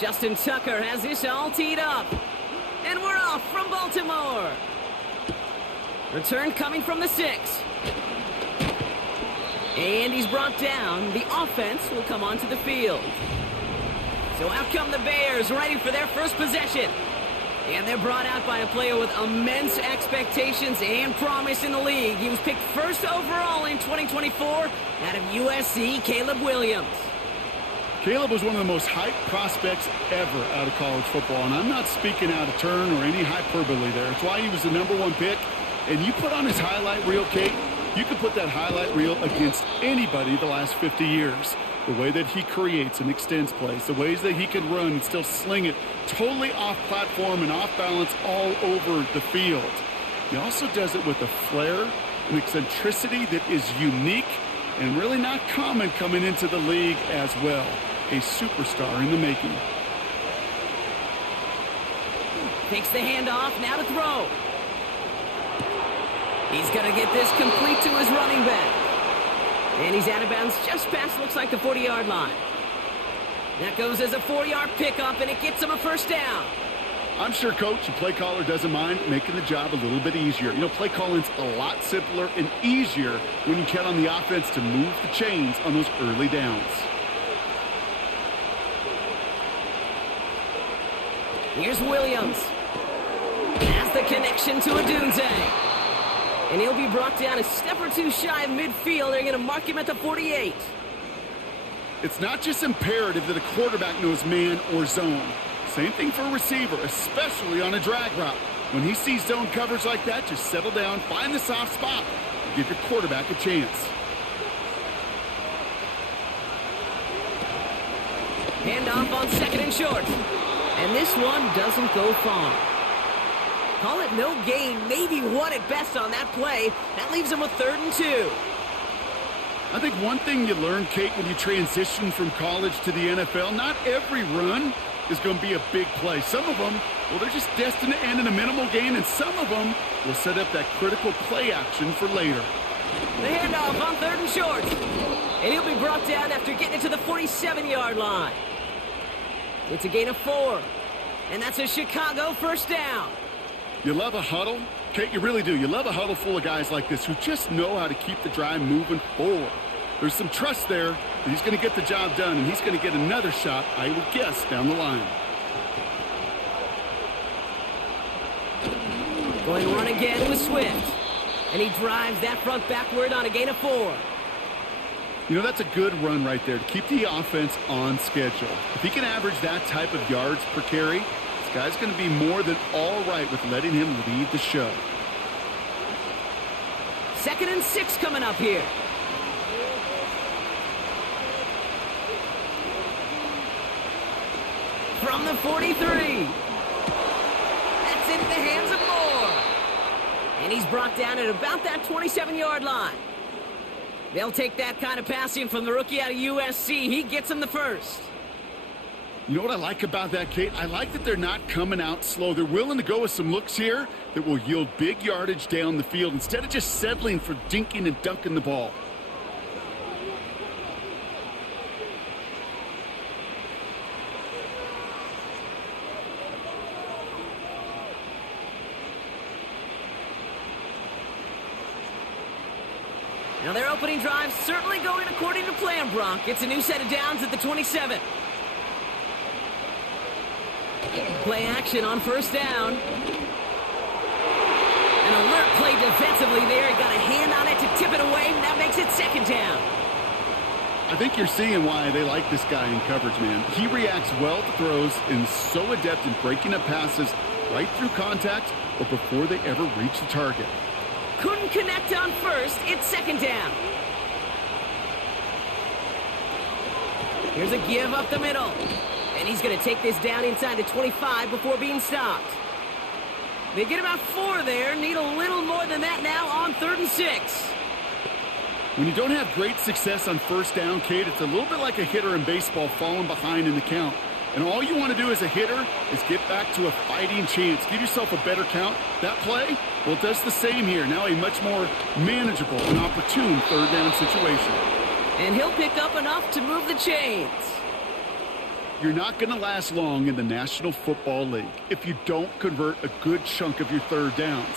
Justin Tucker has this all teed up. And we're off from Baltimore. Return coming from the 6. And he's brought down. The offense will come onto the field. So out come the Bears, ready for their first possession. And they're brought out by a player with immense expectations and promise in the league. He was picked first overall in 2024 out of USC, Caleb Williams. Caleb was one of the most hyped prospects ever out of college football, and I'm not speaking out of turn or any hyperbole there. It's why he was the #1 pick. And you put on his highlight reel, Kate, you can put that highlight reel against anybody the last 50 years. The way that he creates and extends plays, the ways that he can run and still sling it totally off platform and off balance all over the field. He also does it with a flair and eccentricity that is unique and really not common coming into the league as well. A superstar in the making. Takes the handoff, now to throw. He's going to get this complete to his running back. And he's out of bounds just past, looks like, the 40-yard line. That goes as a 4-yard pickup, and it gets him a first down. I'm sure, Coach, the play caller doesn't mind making the job a little bit easier. You know, play calling's a lot simpler and easier when you count on the offense to move the chains on those early downs. Here's Williams. Has the connection to Odunze. And he'll be brought down a step or two shy of midfield. They're going to mark him at the 48. It's not just imperative that a quarterback knows man or zone. Same thing for a receiver, especially on a drag route. When he sees zone coverage like that, just settle down, find the soft spot, and give your quarterback a chance. Handoff on 2nd and short. And this one doesn't go far. Call it no gain, maybe 1 at best on that play. That leaves him with 3rd and 2. I think one thing you learn, Kate, when you transition from college to the NFL, not every run is going to be a big play. Some of them, well, they're just destined to end in a minimal gain, and some of them will set up that critical play action for later. The handoff on 3rd and short. And he'll be brought down after getting it to the 47-yard line. It's a gain of 4. And that's a Chicago first down. You love a huddle? Kate, you really do. You love a huddle full of guys like this who just know how to keep the drive moving forward. There's some trust there that he's going to get the job done, and he's going to get another shot, I would guess, down the line. Going run again with Swift. And he drives that front backward on a gain of 4. You know, that's a good run right there to keep the offense on schedule. If he can average that type of yards per carry, this guy's going to be more than all right with letting him lead the show. 2nd and 6 coming up here. From the 43. That's into the hands of Moore. And he's brought down at about that 27-yard line. They'll take that kind of passing from the rookie out of USC. He gets him the first. You know what I like about that, Kate? I like that they're not coming out slow. They're willing to go with some looks here that will yield big yardage down the field instead of just settling for dinking and dunking the ball. Now their opening drive certainly going according to plan, Bronk. It's a new set of downs at the 27. Play action on first down. An alert play defensively there. He got a hand on it to tip it away, and that makes it 2nd down. I think you're seeing why they like this guy in coverage, man. He reacts well to throws and is so adept in breaking up passes right through contact or before they ever reach the target. Couldn't connect on first. It's 2nd down. Here's a give up the middle. And he's going to take this down inside the 25 before being stopped. They get about 4 there. Need a little more than that now on 3rd and 6. When you don't have great success on first down, Kate, it's a little bit like a hitter in baseball falling behind in the count. And all you want to do as a hitter is get back to a fighting chance. Give yourself a better count. That play, well, it does the same here. Now a much more manageable and opportune 3rd down situation. And he'll pick up enough to move the chains. you're not going to last long in the National Football League if you don't convert a good chunk of your third downs.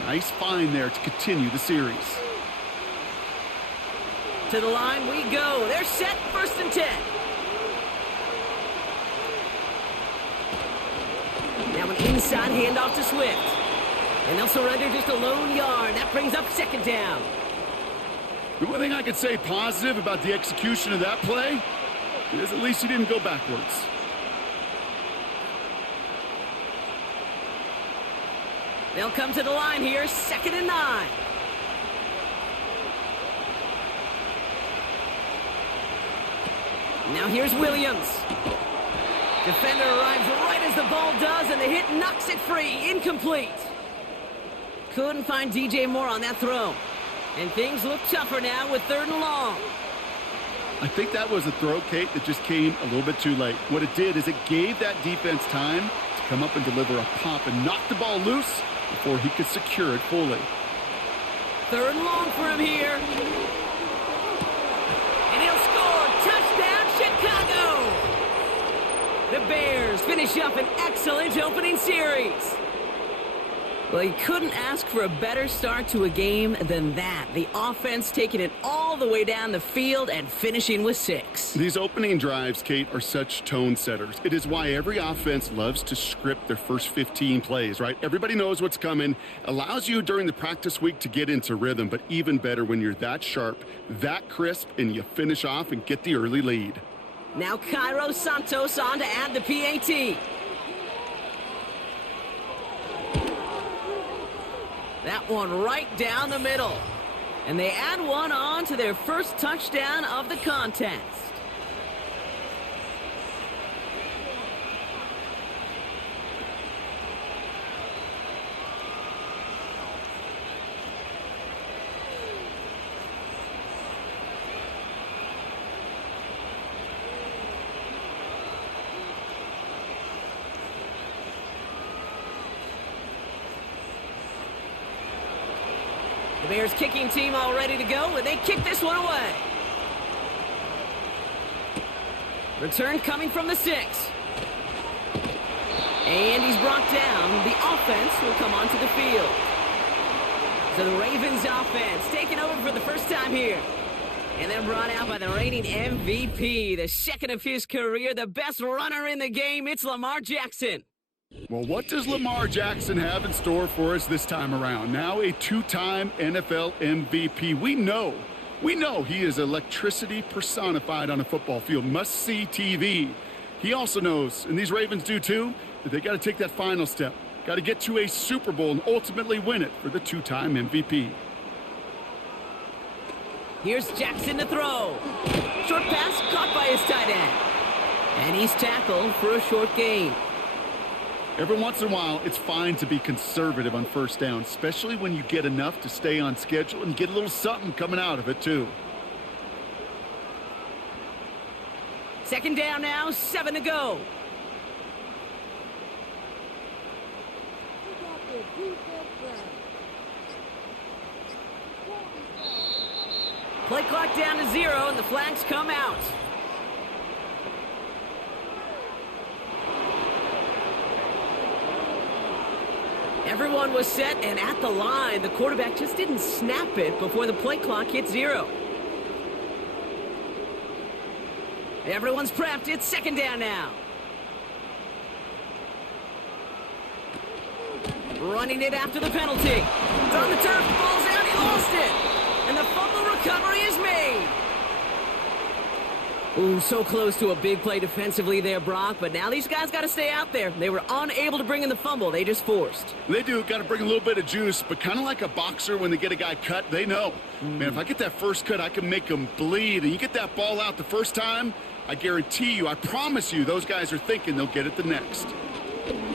Nice find there to continue the series. To the line we go. They're set, 1st and 10. Now an inside handoff to Swift. And they'll surrender just a lone yard. That brings up 2nd down. The one thing I could say positive about the execution of that play is at least he didn't go backwards. They'll come to the line here, 2nd and 9. Now here's Williams. Defender arrives right as the ball does, and the hit knocks it free. Incomplete. Couldn't find DJ Moore on that throw. And things look tougher now with 3rd and long. I think that was a throw, Kate, that just came a little bit too late. What it did is it gave that defense time to come up and deliver a pop and knock the ball loose before he could secure it fully. 3rd and long for him here. And he'll score. Touchdown, Chicago! The Bears finish up an excellent opening series. Well, you couldn't ask for a better start to a game than that. The offense taking it all the way down the field and finishing with 6. These opening drives, Kate, are such tone setters. It is why every offense loves to script their first 15 plays, right? Everybody knows what's coming. Allows you during the practice week to get into rhythm, but even better when you're that sharp, that crisp, and you finish off and get the early lead. Now Cairo Santos on to add the PAT. That one right down the middle. And they add one on to their first touchdown of the contest. The Bears kicking team all ready to go, and they kick this one away. Return coming from the 6. And he's brought down. The offense will come onto the field. So the Ravens offense taking over for the first time here. And then brought out by the reigning MVP, the 2nd of his career, the best runner in the game. It's Lamar Jackson. Well, what does Lamar Jackson have in store for us this time around? Now a 2-time NFL MVP. We know he is electricity personified on a football field. Must-see TV. He also knows, and these Ravens do too, that they got to take that final step. Got to get to a Super Bowl and ultimately win it for the 2-time MVP. Here's Jackson to throw. Short pass caught by his tight end. And he's tackled for a short gain. Every once in a while, it's fine to be conservative on first down, especially when you get enough to stay on schedule and get a little something coming out of it, too. 2nd down now, 7 to go. Play clock down to 0, and the flags come out. Everyone was set and at the line. The quarterback just didn't snap it before the play clock hit 0. Everyone's prepped. It's 2nd down now. Running it after the penalty. It's on the turf. Ball's out. He lost it. And the fumble recovery is made. Ooh, so close to a big play defensively there, Brock. But now these guys got to stay out there. They were unable to bring in the fumble. They just forced. They do. Got to bring a little bit of juice. But kind of like a boxer when they get a guy cut, they know. Man, if I get that first cut, I can make them bleed. And you get that ball out the first time, I guarantee you, I promise you, those guys are thinking they'll get it the next.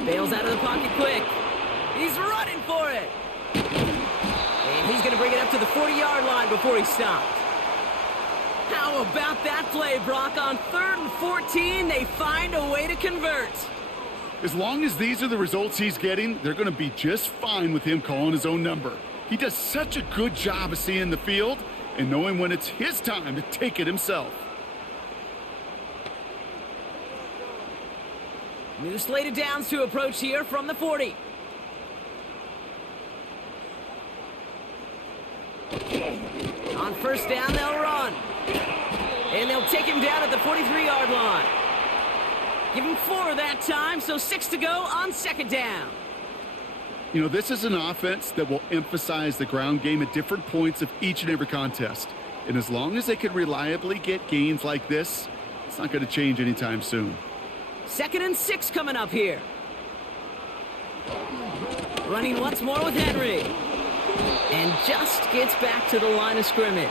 Bails out of the pocket quick. He's running for it. And he's going to bring it up to the 40-yard line before he stopped. How about that play, Brock? On 3rd and 14, they find a way to convert. As long as these are the results he's getting, they're going to be just fine with him calling his own number. He does such a good job of seeing the field and knowing when it's his time to take it himself. New slated downs to approach here from the 40. On first down, they'll run. And they'll take him down at the 43-yard line. Give him 4 that time, so 6 to go on second down. You know, this is an offense that will emphasize the ground game at different points of each and every contest. And as long as they can reliably get gains like this, it's not going to change anytime soon. 2nd and 6 coming up here. Running once more with Henry. And just gets back to the line of scrimmage.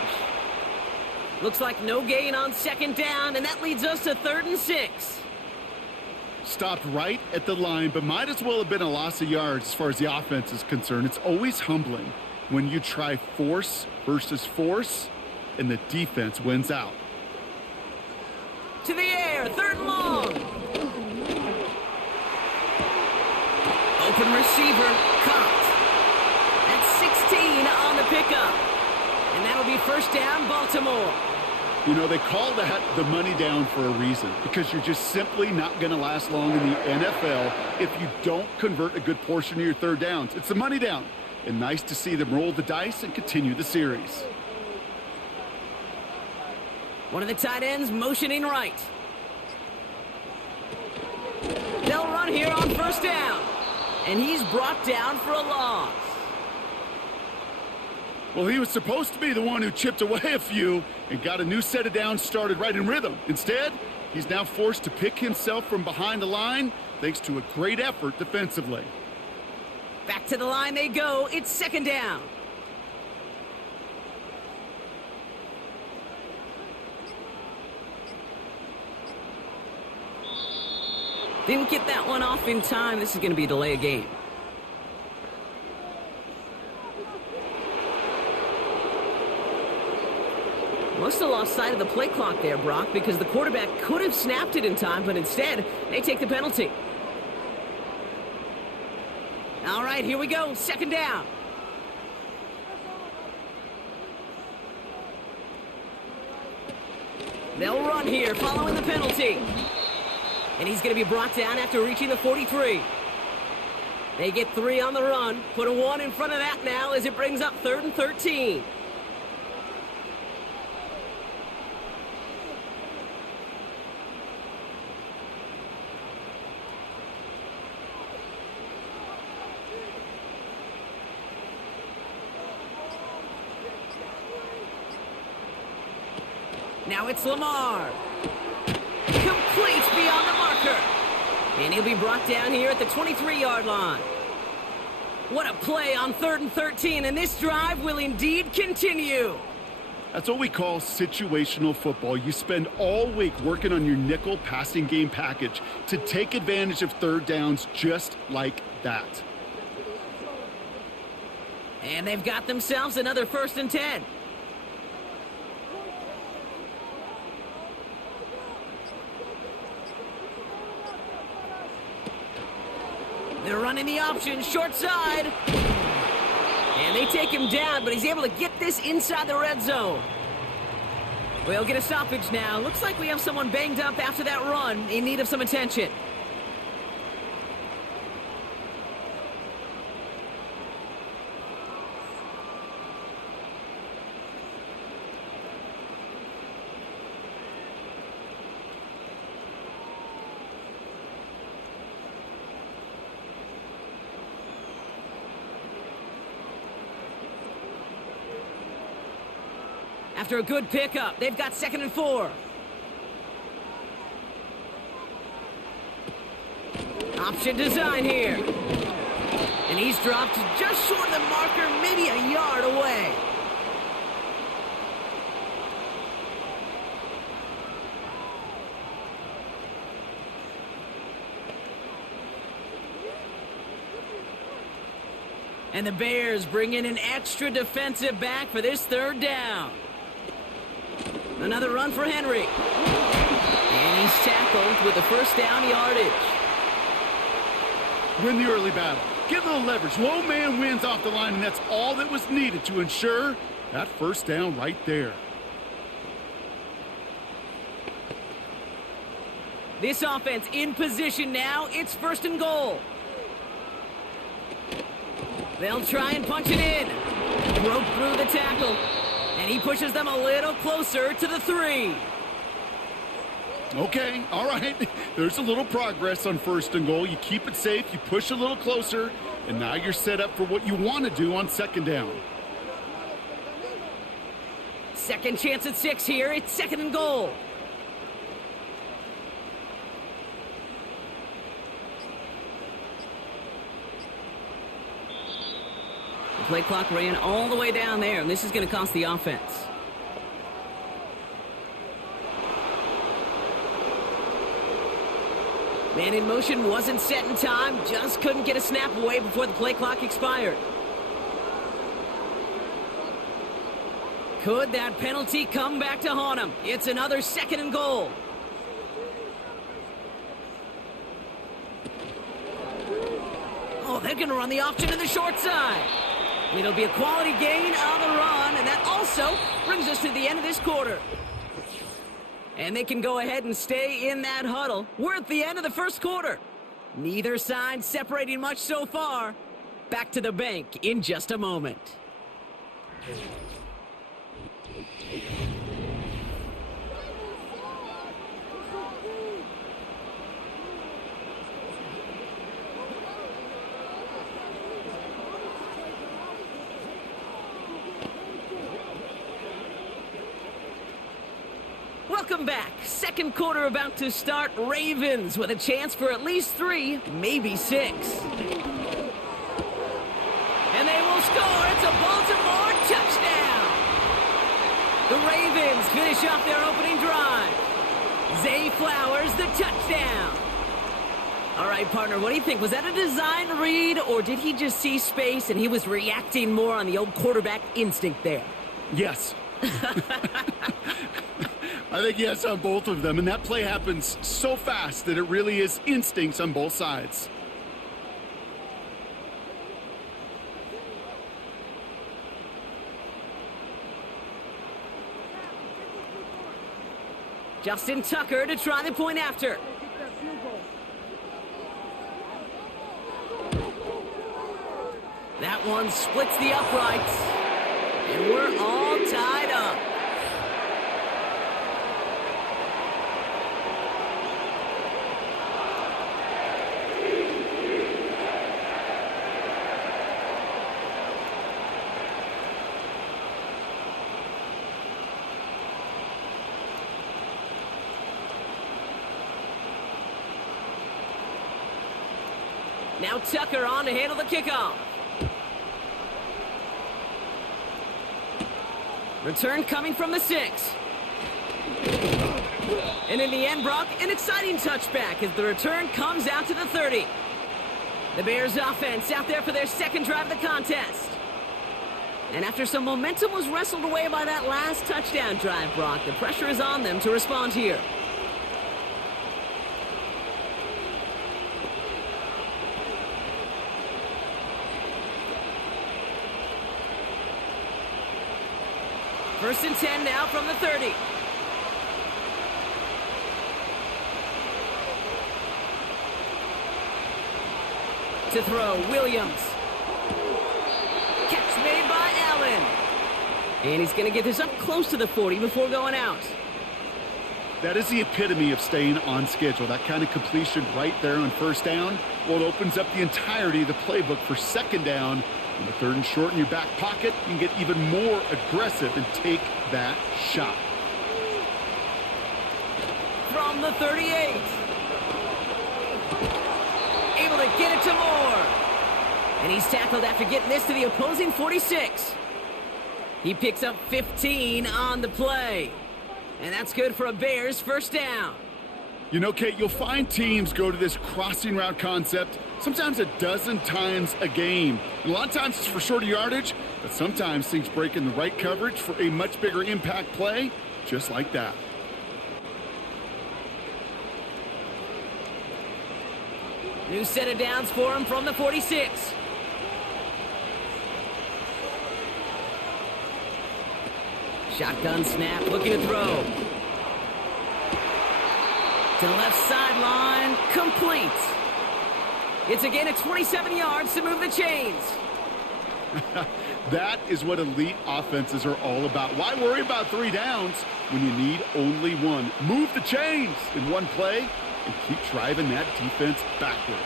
Looks like no gain on second down, and that leads us to 3rd and 6. Stopped right at the line, but might as well have been a loss of yards as far as the offense is concerned. It's always humbling when you try force versus force, and the defense wins out. To the air, 3rd and long. Open receiver, caught. That's 16 on the pickup. And that'll be first down, Baltimore. You know, they call that the money down for a reason, because you're just simply not going to last long in the NFL if you don't convert a good portion of your third downs. It's the money down. And nice to see them roll the dice and continue the series. One of the tight ends motioning right. They'll run here on first down. And he's brought down for a loss. Well, he was supposed to be the one who chipped away a few and got a new set of downs started right in rhythm. Instead, he's now forced to pick himself from behind the line thanks to a great effort defensively. Back to the line they go. It's second down. Didn't get that one off in time. This is going to be a delay of game. Must have lost sight of the play clock there, Brock, because the quarterback could have snapped it in time, but instead, they take the penalty. All right, here we go. Second down. They'll run here following the penalty. And he's going to be brought down after reaching the 43. They get 3 on the run. Put a 1 in front of that now as it brings up 3rd and 13. Now it's Lamar. Complete beyond the marker. And he'll be brought down here at the 23-yard line. What a play on 3rd and 13, and this drive will indeed continue. That's what we call situational football. You spend all week working on your nickel passing game package to take advantage of third downs just like that. And they've got themselves another 1st and 10. They're running the option, short side. And they take him down, but he's able to get this inside the red zone. We'll get a stoppage now. Looks like we have someone banged up after that run in need of some attention. After a good pickup, they've got 2nd and 4. Option design here. And he's dropped just short of the marker, maybe a yard away. And the Bears bring in an extra defensive back for this 3rd down. Another run for Henry. And he's tackled with the first down yardage. Win the early battle. Get a little leverage. Low man wins off the line, and that's all that was needed to ensure that first down right there. This offense in position now. It's 1st and goal. They'll try and punch it in. Broke through the tackle. And he pushes them a little closer to the 3. Okay, all right. There's a little progress on 1st and goal. You keep it safe, you push a little closer, and now you're set up for what you want to do on 2nd down. Second chance at 6 here. It's 2nd and goal. The play clock ran all the way down there, and this is going to cost the offense. Man in motion wasn't set in time, just couldn't get a snap away before the play clock expired. Could that penalty come back to haunt him? It's another 2nd and goal. Oh, they're going to run the option to the short side. It'll be a quality gain on the run, and that also brings us to the end of this quarter. And they can go ahead and stay in that huddle. We're at the end of the 1st quarter. Neither side separating much so far. Back to the bank in just a moment. Welcome back. 2nd quarter about to start. Ravens with a chance for at least 3, maybe 6. And they will score. It's a Baltimore touchdown. The Ravens finish off their opening drive. Zay Flowers, the touchdown. All right, partner, what do you think? Was that a design read, or did he just see space and he was reacting more on the old quarterback instinct there? Yes. I think yes on both of them, and that play happens so fast that it really is instincts on both sides. Justin Tucker to try the point after. That one splits the uprights, and we're all tied up. Now Tucker on to handle the kickoff. Return coming from the 6. And in the end, Brock, an exciting touchback as the return comes out to the 30. The Bears offense out there for their 2nd drive of the contest. And after some momentum was wrestled away by that last touchdown drive, Brock, the pressure is on them to respond here. First and 10 now from the 30. To throw, Williams. Catch made by Allen. And he's going to get this up close to the 40 before going out. That is the epitome of staying on schedule. That kind of completion right there on 1st down. Well, it opens up the entirety of the playbook for 2nd down. On the 3rd and short in your back pocket, you can get even more aggressive and take that shot. From the 38. Able to get it to Moore. And he's tackled after getting this to the opposing 46. He picks up 15 on the play. And that's good for a Bears 1st down. You know, Kate, you'll find teams go to this crossing route concept sometimes a dozen times a game. And a lot of times it's for shorter yardage, but sometimes things break in the right coverage for a much bigger impact play, just like that. New set of downs for him from the 46. Shotgun snap, looking to throw. To the left sideline, complete. It's again at 27 yards to move the chains. That is what elite offenses are all about. Why worry about 3 downs when you need only 1? Move the chains in one play and keep driving that defense backwards.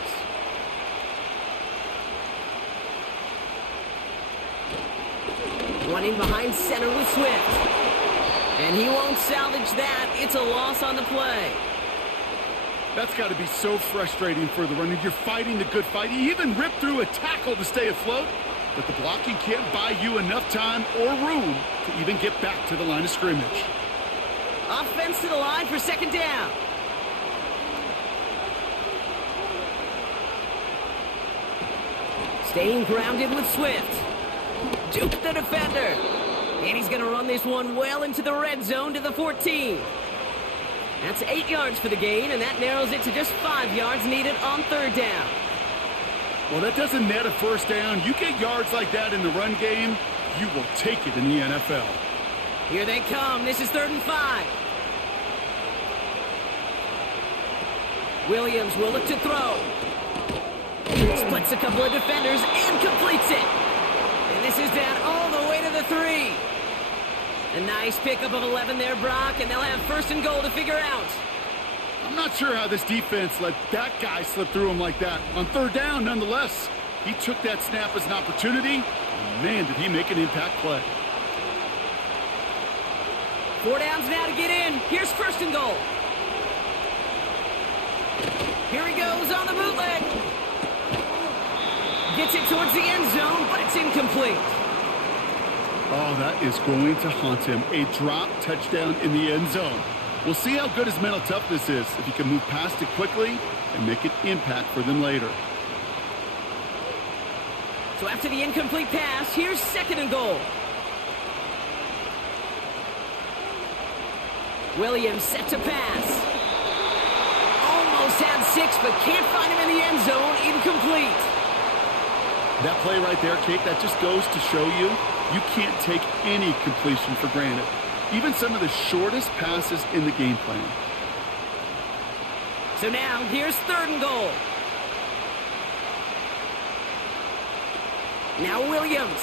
One in behind center with Swift. And he won't salvage that. It's a loss on the play. That's got to be so frustrating for the runner. You're fighting the good fight. You even rip through a tackle to stay afloat, but the blocking can't buy you enough time or room to even get back to the line of scrimmage. Offense to the line for second down. Staying grounded with Swift. Juke the defender. And he's going to run this one well into the red zone to the 14. That's 8 yards for the gain, and that narrows it to just 5 yards needed on third down. Well, that doesn't net a first down. You get yards like that in the run game, you will take it in the NFL. Here they come. This is 3rd and 5. Williams will look to throw. Splits a couple of defenders and completes it. And this is down all the way to the 3. A nice pickup of 11 there, Brock, and they'll have 1st and goal to figure out. I'm not sure how this defense let that guy slip through him like that. On third down, nonetheless, he took that snap as an opportunity. And man, did he make an impact play. 4 downs now to get in. Here's 1st and goal. Here he goes on the bootleg. Gets it towards the end zone, but it's incomplete. Oh, that is going to haunt him. A drop touchdown in the end zone. We'll see how good his mental toughness is if he can move past it quickly and make an impact for them later. So after the incomplete pass, here's 2nd and goal. Williams set to pass. Almost had 6, but can't find him in the end zone. Incomplete. That play right there, Kate, that just goes to show you can't take any completion for granted. Even some of the shortest passes in the game plan. So now, here's 3rd and goal. Now Williams.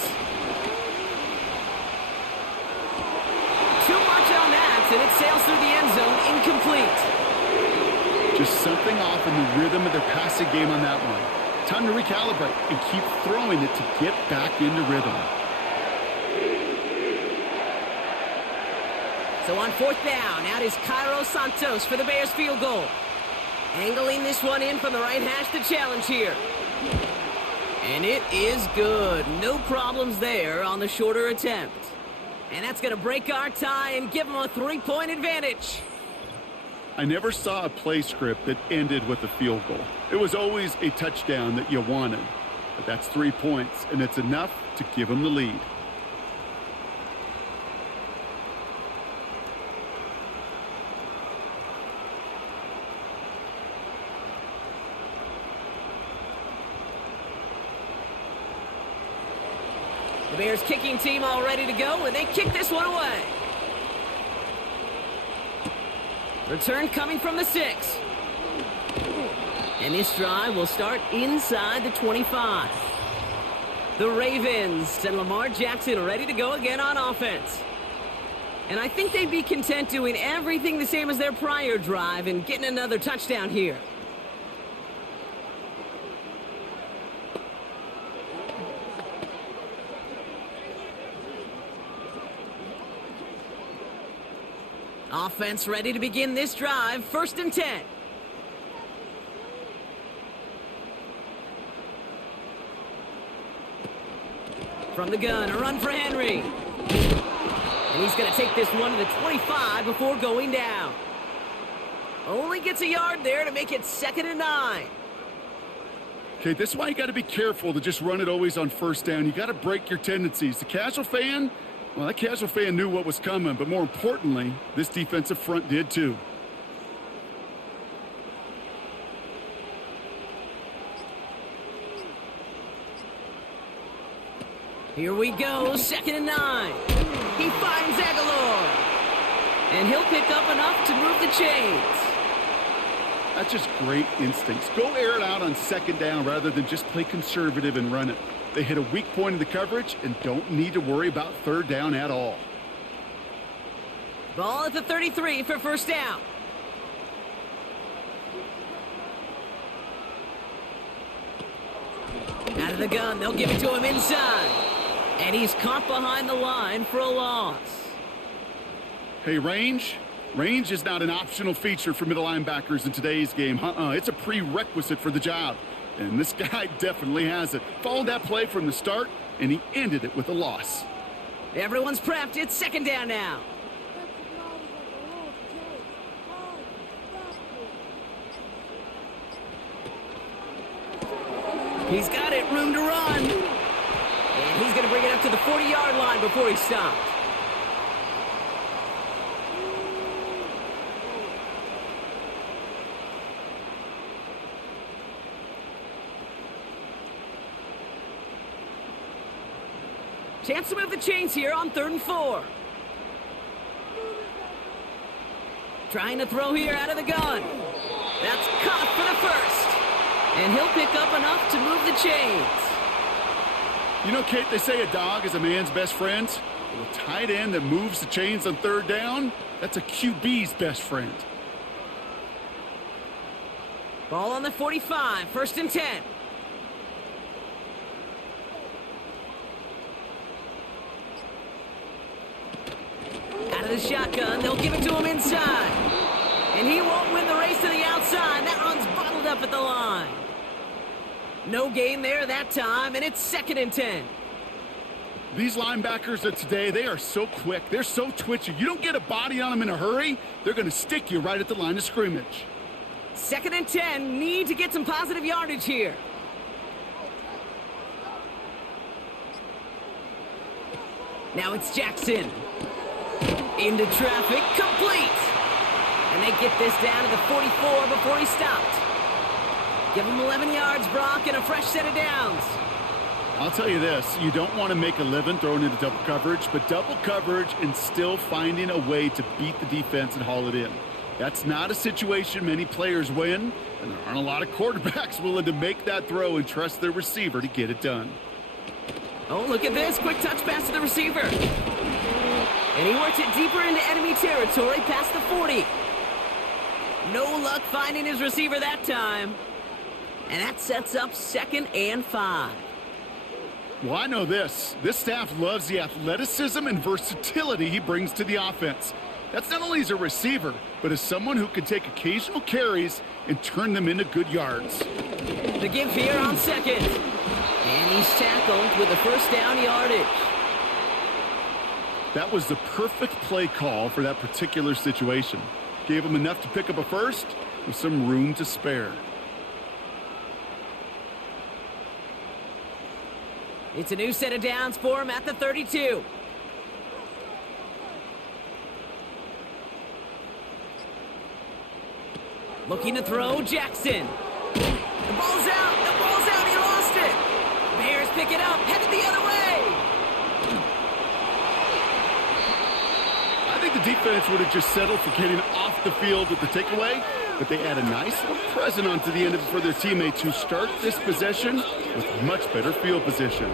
Too much on that, and it sails through the end zone, incomplete. Just something off in the rhythm of their passing game on that one. Time to recalibrate and keep throwing it to get back into rhythm. So on 4th down, out is Cairo Santos for the Bears field goal. Angling this one in from the right hash to challenge here. And it is good. No problems there on the shorter attempt. And that's going to break our tie and give them a 3-point advantage. I never saw a play script that ended with a field goal. It was always a touchdown that you wanted. But that's 3 points, and it's enough to give them the lead. The Bears kicking team all ready to go, and they kick this one away. Return coming from the 6. And this drive will start inside the 25. The Ravens and Lamar Jackson ready to go again on offense. And I think they'd be content doing everything the same as their prior drive and getting another touchdown here. Offense ready to begin this drive. 1st and 10. From the gun, a run for Henry. And he's going to take this one to the 25 before going down. Only gets a yard there to make it 2nd and 9. Okay, this is why you got to be careful to just run it always on 1st down. You got to break your tendencies. The casual fan, well, that casual fan knew what was coming, but more importantly, this defensive front did too. Here we go, 2nd and 9. He finds Aguilar. And he'll pick up enough to move the chains. That's just great instincts. Go air it out on second down rather than just play conservative and run it. They hit a weak point in the coverage and don't need to worry about third down at all. Ball at the 33 for first down. Out of the gun, they'll give it to him inside. And he's caught behind the line for a loss. Hey, range? Range is not an optional feature for middle linebackers in today's game. It's a prerequisite for the job. And this guy definitely has it. Followed that play from the start, and he ended it with a loss. Everyone's prepped. It's second down now. He's got it. Room to run. And he's going to bring it up to the 40-yard line before he stopped. Chance to move the chains here on 3rd and 4. Trying to throw here out of the gun. That's caught for the first. And he'll pick up enough to move the chains. You know, Kate, they say a dog is a man's best friend. Well, a tight end that moves the chains on third down, that's a QB's best friend. Ball on the 45, 1st and 10. Out of the shotgun, they'll give it to him inside. And he won't win the race to the outside. That one's bottled up at the line. No gain there that time, and it's 2nd and 10. These linebackers of today, they are so quick. They're so twitchy. You don't get a body on them in a hurry, they're going to stick you right at the line of scrimmage. 2nd and 10, need to get some positive yardage here. Now it's Jackson. Into traffic, complete. And they get this down to the 44 before he stopped. Give him 11 yards, Brock, and a fresh set of downs. I'll tell you this, you don't want to make a living throwing into double coverage, but double coverage and still finding a way to beat the defense and haul it in. That's not a situation many players win, and there aren't a lot of quarterbacks willing to make that throw and trust their receiver to get it done. Oh, look at this. Quick touch pass to the receiver. And he works it deeper into enemy territory past the 40. No luck finding his receiver that time. And that sets up 2nd and 5. Well, I know this. This staff loves the athleticism and versatility he brings to the offense. That's not only as a receiver, but as someone who can take occasional carries and turn them into good yards. The give here on 2nd. And he's tackled with the first down yardage. That was the perfect play call for that particular situation. Gave him enough to pick up a first with some room to spare. It's a new set of downs for him at the 32. Looking to throw, Jackson. The ball's out. The ball's out. He lost it. Bears pick it up. Headed the other way. I think the defense would have just settled for getting off the field with the takeaway, but they add a nice little present onto the end of it for their teammates who start this possession with much better field position.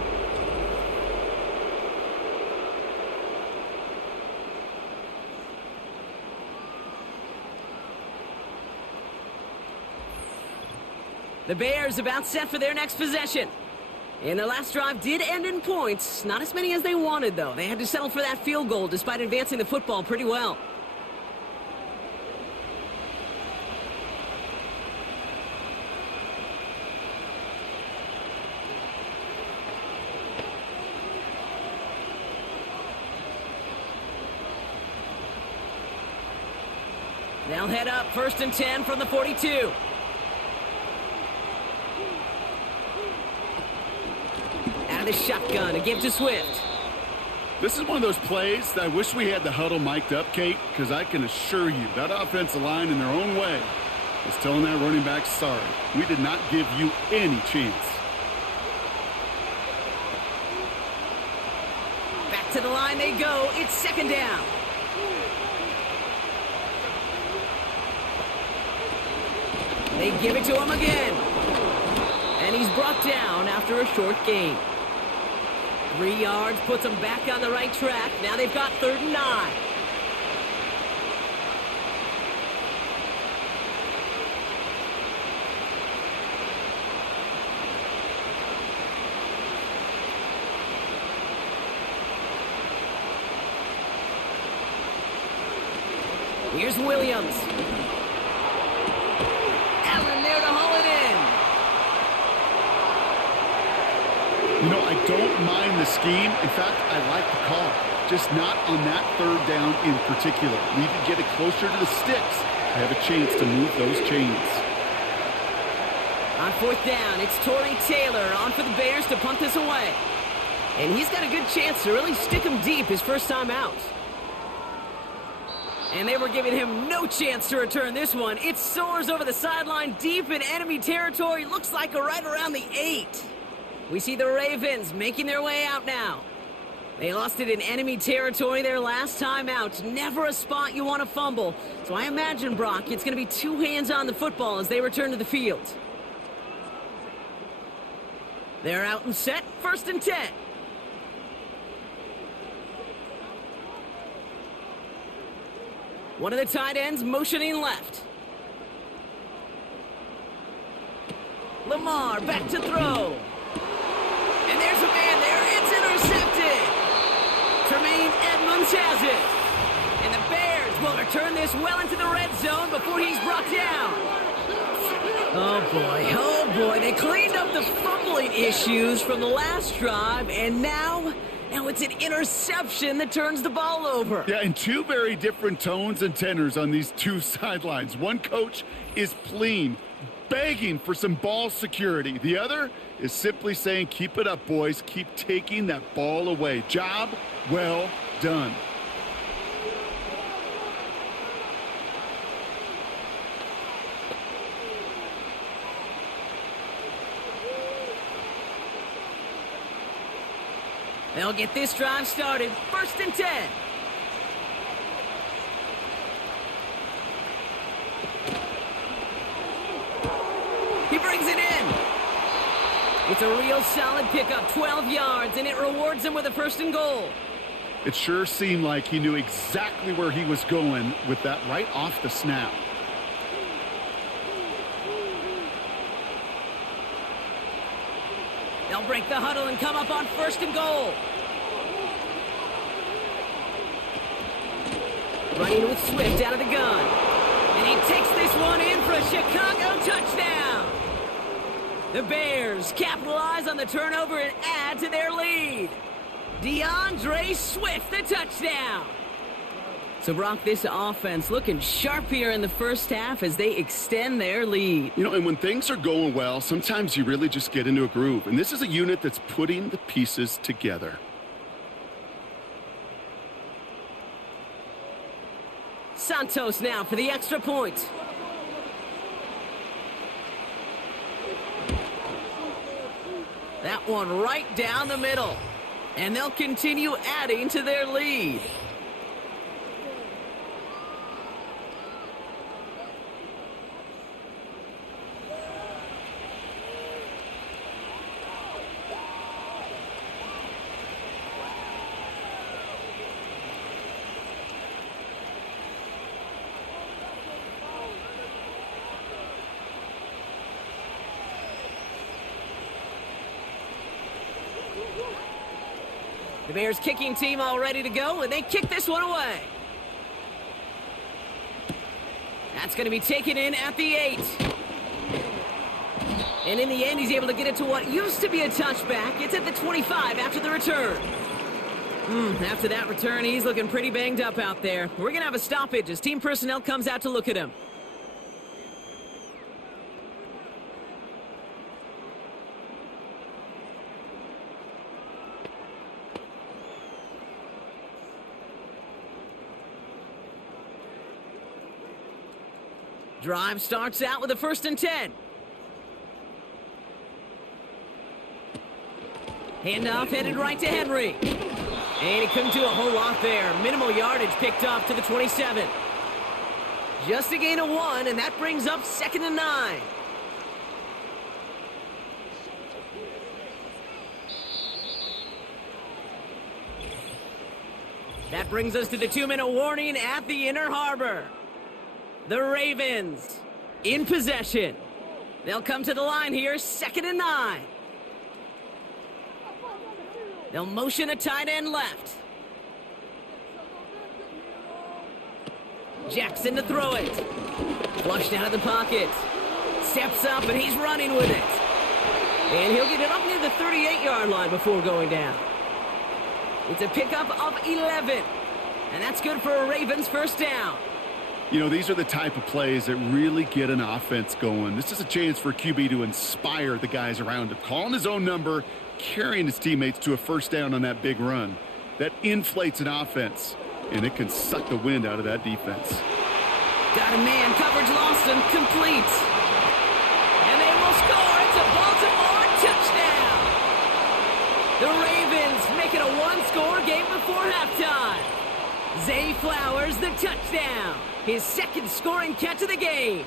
The Bears about set for their next possession. And their last drive did end in points. Not as many as they wanted, though. They had to settle for that field goal despite advancing the football pretty well. They'll head up 1st and 10 from the 42. Out of the shotgun, a give to Swift. This is one of those plays that I wish we had the huddle mic'd up, Kate, because I can assure you that offensive line in their own way is telling that running back, sorry, we did not give you any chance. Back to the line they go. It's 2nd down. They give it to him again. And he's brought down after a short gain. 3 yards puts them back on the right track. Now they've got 3rd and 9. Here's Williams. Allen there to haul it in. You know, I don't mind the scheme. In fact, I like the call. Just not on that 3rd down in particular. Need to get it closer to the sticks to have a chance to move those chains. On 4th down, it's Torrey Taylor on for the Bears to punt this away. And he's got a good chance to really stick him deep his first time out. And they were giving him no chance to return this one. It soars over the sideline deep in enemy territory. Looks like right around the 8. We see the Ravens making their way out now. They lost it in enemy territory their last time out. Never a spot you want to fumble. So I imagine, Brock, it's going to be 2 hands on the football as they return to the field. They're out and set. 1st and 10. One of the tight ends motioning left. Lamar back to throw. And there's a man there. It's intercepted. Tremaine Edmonds has it. And the Bears will return this well into the red zone before he's brought down. Oh boy. They cleaned up the fumbling issues from the last drive, and now it's an interception that turns the ball over. Yeah, and 2 very different tones and tenors on these 2 sidelines. One coach is pleading, begging for some ball security. The other is simply saying, keep it up, boys. Keep taking that ball away. Job well done. They'll get this drive started. 1st and 10. He brings it in. It's a real solid pickup, 12 yards, and it rewards him with a 1st and goal. It sure seemed like he knew exactly where he was going with that right off the snap. They'll break the huddle and come up on 1st and goal. Running with Swift out of the gun. And he takes this one in for a Chicago touchdown. The Bears capitalize on the turnover and add to their lead. DeAndre Swift, the touchdown. So, Brock, this offense looking sharp here in the first half as they extend their lead. You know, and when things are going well, sometimes you really just get into a groove. And this is a unit that's putting the pieces together. Santos now for the extra point. That one right down the middle. And they'll continue adding to their lead. The Bears kicking team all ready to go, and they kick this one away. That's going to be taken in at the 8. And in the end, he's able to get it to what used to be a touchback. It's at the 25 after the return. After that return, he's looking pretty banged up out there. We're going to have a stoppage as team personnel comes out to look at him. Drive starts out with a 1st and 10. Handoff headed right to Henry. And he couldn't do a whole lot there. Minimal yardage picked up to the 27. Just a gain of 1, and that brings up 2nd and 9. That brings us to the 2-minute warning at the Inner Harbor. The Ravens in possession. They'll come to the line here, 2nd and 9. They'll motion a tight end left. Jackson to throw it. Flushed out of the pocket. Steps up, and he's running with it. And he'll get it up near the 38-yard line before going down. It's a pickup of 11. And that's good for a Ravens first down. You know, these are the type of plays that really get an offense going. This is a chance for QB to inspire the guys around him. Calling his own number, carrying his teammates to a first down on that big run. That inflates an offense, and it can suck the wind out of that defense. Got a man, coverage lost and complete. And they will score. It's a Baltimore touchdown. The Ravens make it a one-score game before halftime. Zay Flowers, the touchdown. His 2nd scoring catch of the game.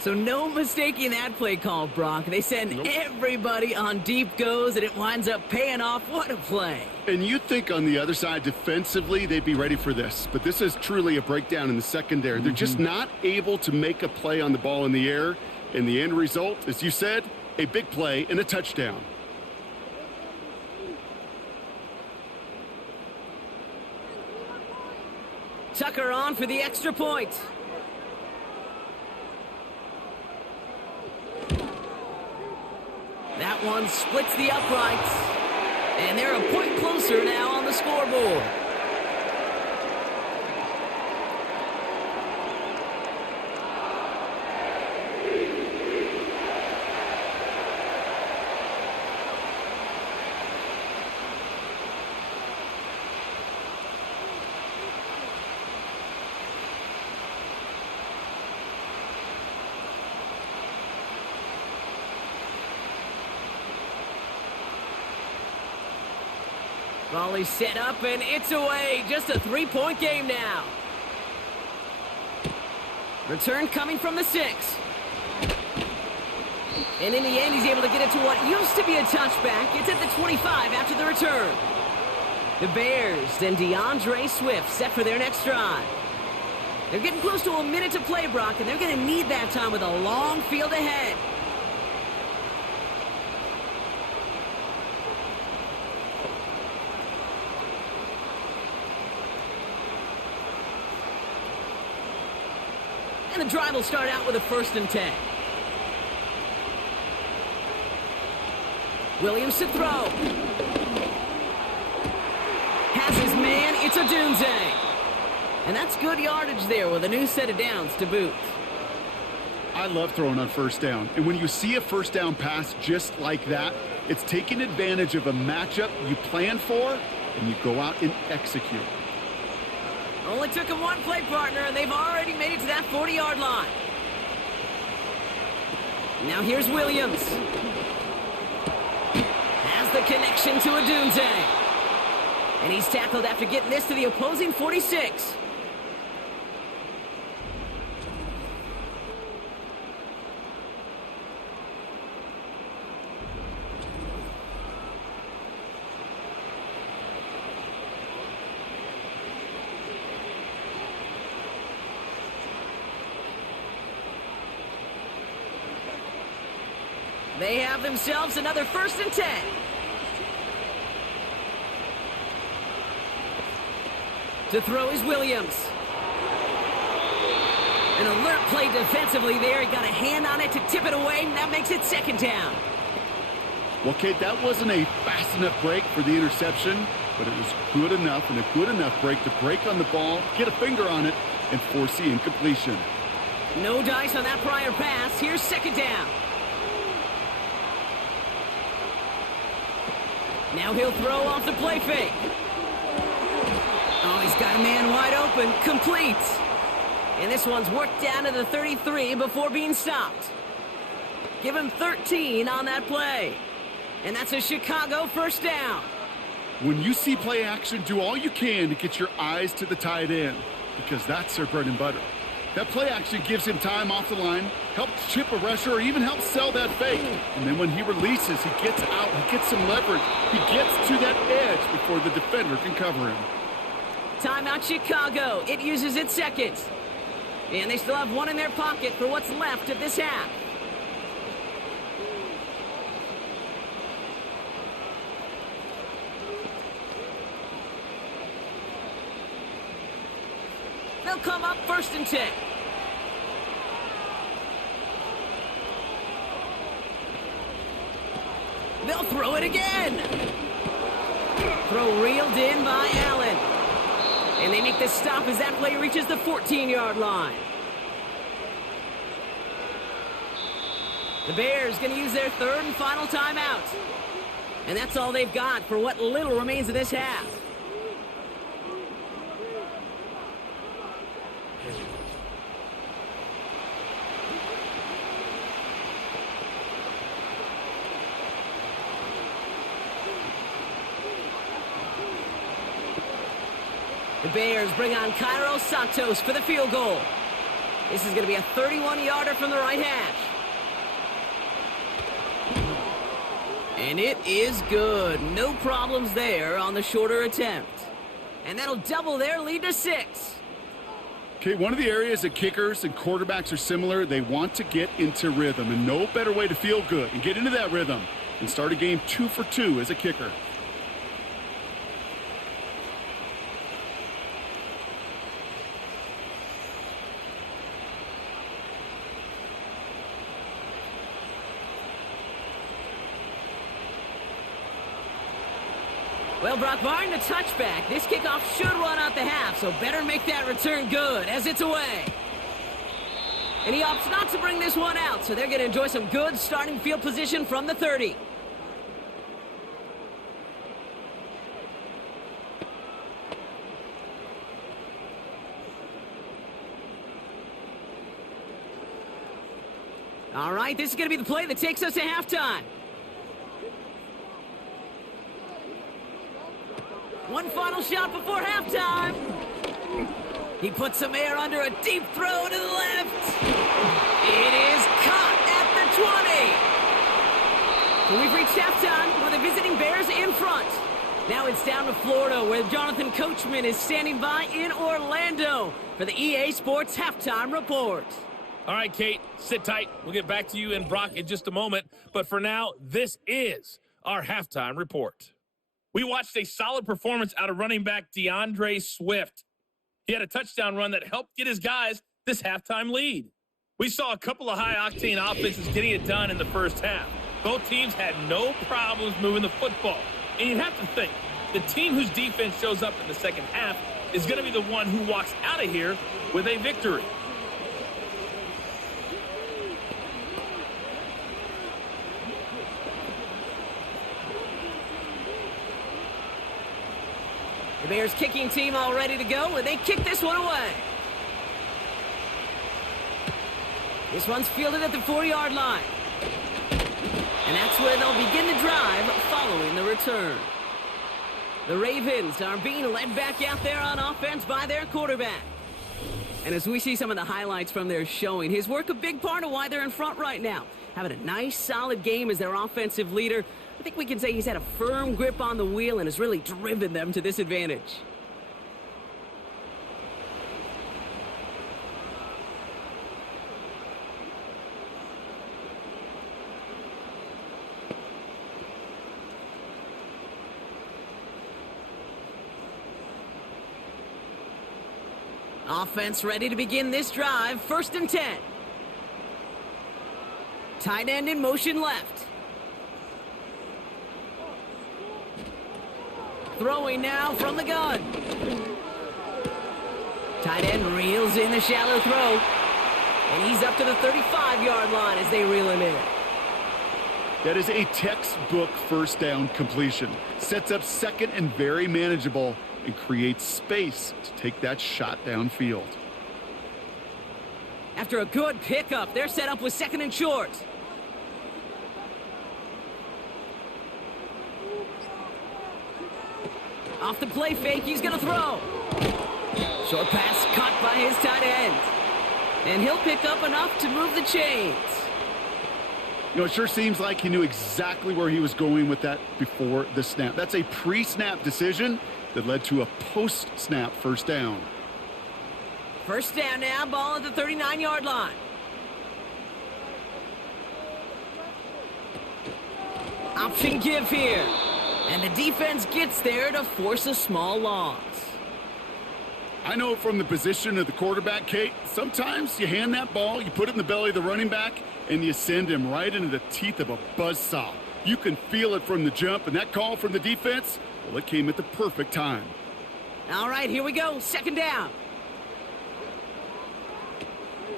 So no mistaking that play call, Brock. They send everybody on deep goes, and it winds up paying off. What a play. And you'd think on the other side, defensively, they'd be ready for this. But this is truly a breakdown in the secondary. They're just not able to make a play on the ball in the air. And the end result, as you said, a big play and a touchdown. Tucker on for the extra point. That one splits the uprights. And they're a point closer now on the scoreboard. Volley set up, and it's away. Just a 3-point game now. Return coming from the 6. And in the end, he's able to get it to what used to be a touchback. It's at the 25 after the return. The Bears and DeAndre Swift set for their next drive. They're getting close to a minute to play, Brock, and they're going to need that time with a long field ahead. And the drive will start out with a 1st and 10. Williams to throw. Has his man. It's a Dunze. And that's good yardage there with a new set of downs to boot. I love throwing on first down. And when you see a first down pass just like that, it's taking advantage of a matchup you plan for, and you go out and execute. Only took him one play, partner, and they've already made it to that 40-yard line. Now here's Williams. Has the connection to Adunze. And he's tackled after getting this to the opposing 46. They have themselves another 1st and 10. To throw is Williams. An alert play defensively there. He got a hand on it to tip it away, and that makes it 2nd down. Well, Kate, that wasn't a fast enough break for the interception, but it was good enough and a good enough break to break on the ball, get a finger on it, and force the incompletion. No dice on that prior pass. Here's 2nd down. Now he'll throw off the play fake. Oh, he's got a man wide open. Complete. And this one's worked down to the 33 before being stopped. Give him 13 on that play. And that's a Chicago first down. When you see play action, do all you can to get your eyes to the tight end, because that's their bread and butter. That play actually gives him time off the line, helps chip a rusher, or even helps sell that fake. And then when he releases, he gets out, he gets some leverage. He gets to that edge before the defender can cover him. Timeout Chicago. It uses its seconds. And they still have one in their pocket for what's left of this half. They'll come up 1st and 10. They'll throw it again. Throw reeled in by Allen. And they make the stop as that play reaches the 14-yard line. The Bears going to use their 3rd and final timeout. And that's all they've got for what little remains of this half. The Bears bring on Cairo Santos for the field goal. This is going to be a 31-yarder from the right hash. And it is good. No problems there on the shorter attempt. And that'll double their lead to 6. Okay, one of the areas that kickers and quarterbacks are similar, they want to get into rhythm. And no better way to feel good and get into that rhythm and start a game 2 for 2 as a kicker. Well, Brock, barring the touchback, this kickoff should run out the half, so better make that return good as it's away. And he opts not to bring this one out, so they're going to enjoy some good starting field position from the 30. All right, this is going to be the play that takes us to halftime. One final shot before halftime. He puts some air under a deep throw to the left. It is caught at the 20. So we've reached halftime with the visiting Bears in front. Now it's down to Florida, where Jonathan Coachman is standing by in Orlando for the EA Sports Halftime Report. All right, Kate, sit tight. We'll get back to you and Brock in just a moment. But for now, this is our halftime report. We watched a solid performance out of running back DeAndre Swift. He had a touchdown run that helped get his guys this halftime lead. We saw a couple of high-octane offenses getting it done in the first half. Both teams had no problems moving the football. And you'd have to think, the team whose defense shows up in the second half is going to be the one who walks out of here with a victory. The Bears kicking team all ready to go, and they kick this one away. This one's fielded at the 4-yard line. And that's where they'll begin the drive following the return. The Ravens are being led back out there on offense by their quarterback. And as we see some of the highlights from their showing, his work a big part of why they're in front right now. Having a nice, solid game as their offensive leader. I think we can say he's had a firm grip on the wheel and has really driven them to this advantage. Offense ready to begin this drive. 1st and 10. Tight end in motion left. Throwing now from the gun. Tight end reels in the shallow throw. And he's up to the 35-yard line as they reel him in. That is a textbook first down completion. Sets up second and very manageable and creates space to take that shot downfield. After a good pickup, they're set up with 2nd and short. Off the play fake, he's going to throw. Short pass caught by his tight end. And he'll pick up enough to move the chains. You know, it sure seems like he knew exactly where he was going with that before the snap. That's a pre-snap decision that led to a post-snap first down. First down now, ball at the 39-yard line. Option give here. And the defense gets there to force a small loss. I know from the position of the quarterback, Kate, sometimes you hand that ball, you put it in the belly of the running back, and you send him right into the teeth of a buzzsaw. You can feel it from the jump, and that call from the defense, well, it came at the perfect time. All right, here we go. Second down.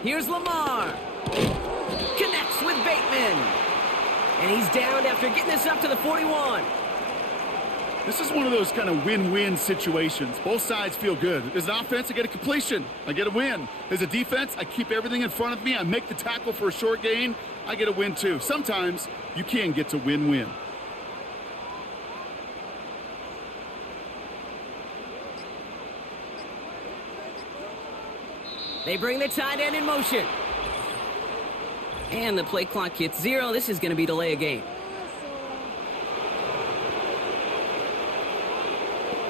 Here's Lamar. Connects with Bateman. And he's down after getting this up to the 41. This is one of those kind of win-win situations. Both sides feel good. As an offense, I get a completion. I get a win. As a defense, I keep everything in front of me. I make the tackle for a short gain. I get a win, too. Sometimes you can get to win-win. They bring the tight end in motion. And the play clock hits 0. This is going to be delay a game.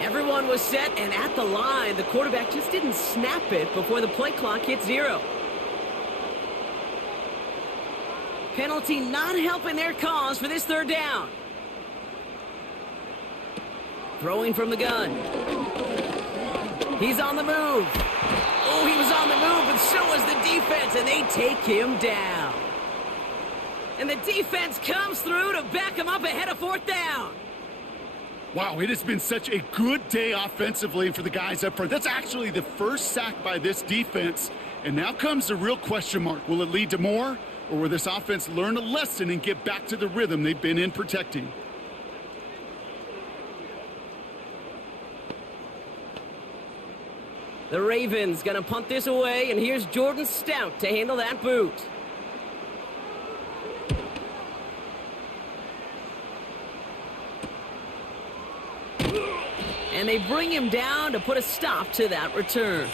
Everyone was set and at the line. The quarterback just didn't snap it before the play clock hit 0. Penalty not helping their cause for this third down. Throwing from the gun. He's on the move. Oh, he was on the move, but so was the defense, and they take him down. And the defense comes through to back him up ahead of fourth down. Wow, it has been such a good day offensively for the guys up front. That's actually the first sack by this defense. And now comes the real question mark. Will it lead to more? Or will this offense learn a lesson and get back to the rhythm they've been in protecting? The Ravens going to punt this away, and here's Jordan Stout to handle that boot. And they bring him down to put a stop to that return.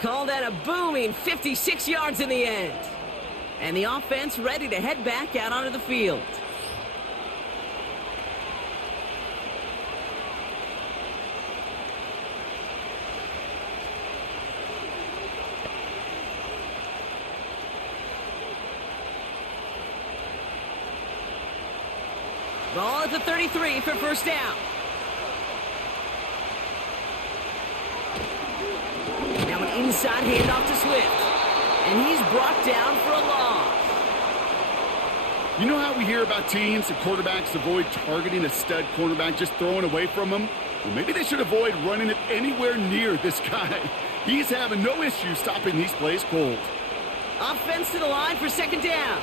Call that a booming 56 yards in the end. And the offense ready to head back out onto the field. Ball at the 33 for first down. Now an inside handoff to Swift. And he's brought down for a loss. You know how we hear about teams and quarterbacks avoid targeting a stud cornerback, just throwing away from him? Well, maybe they should avoid running it anywhere near this guy. He's having no issue stopping these plays cold. Offense to the line for second down.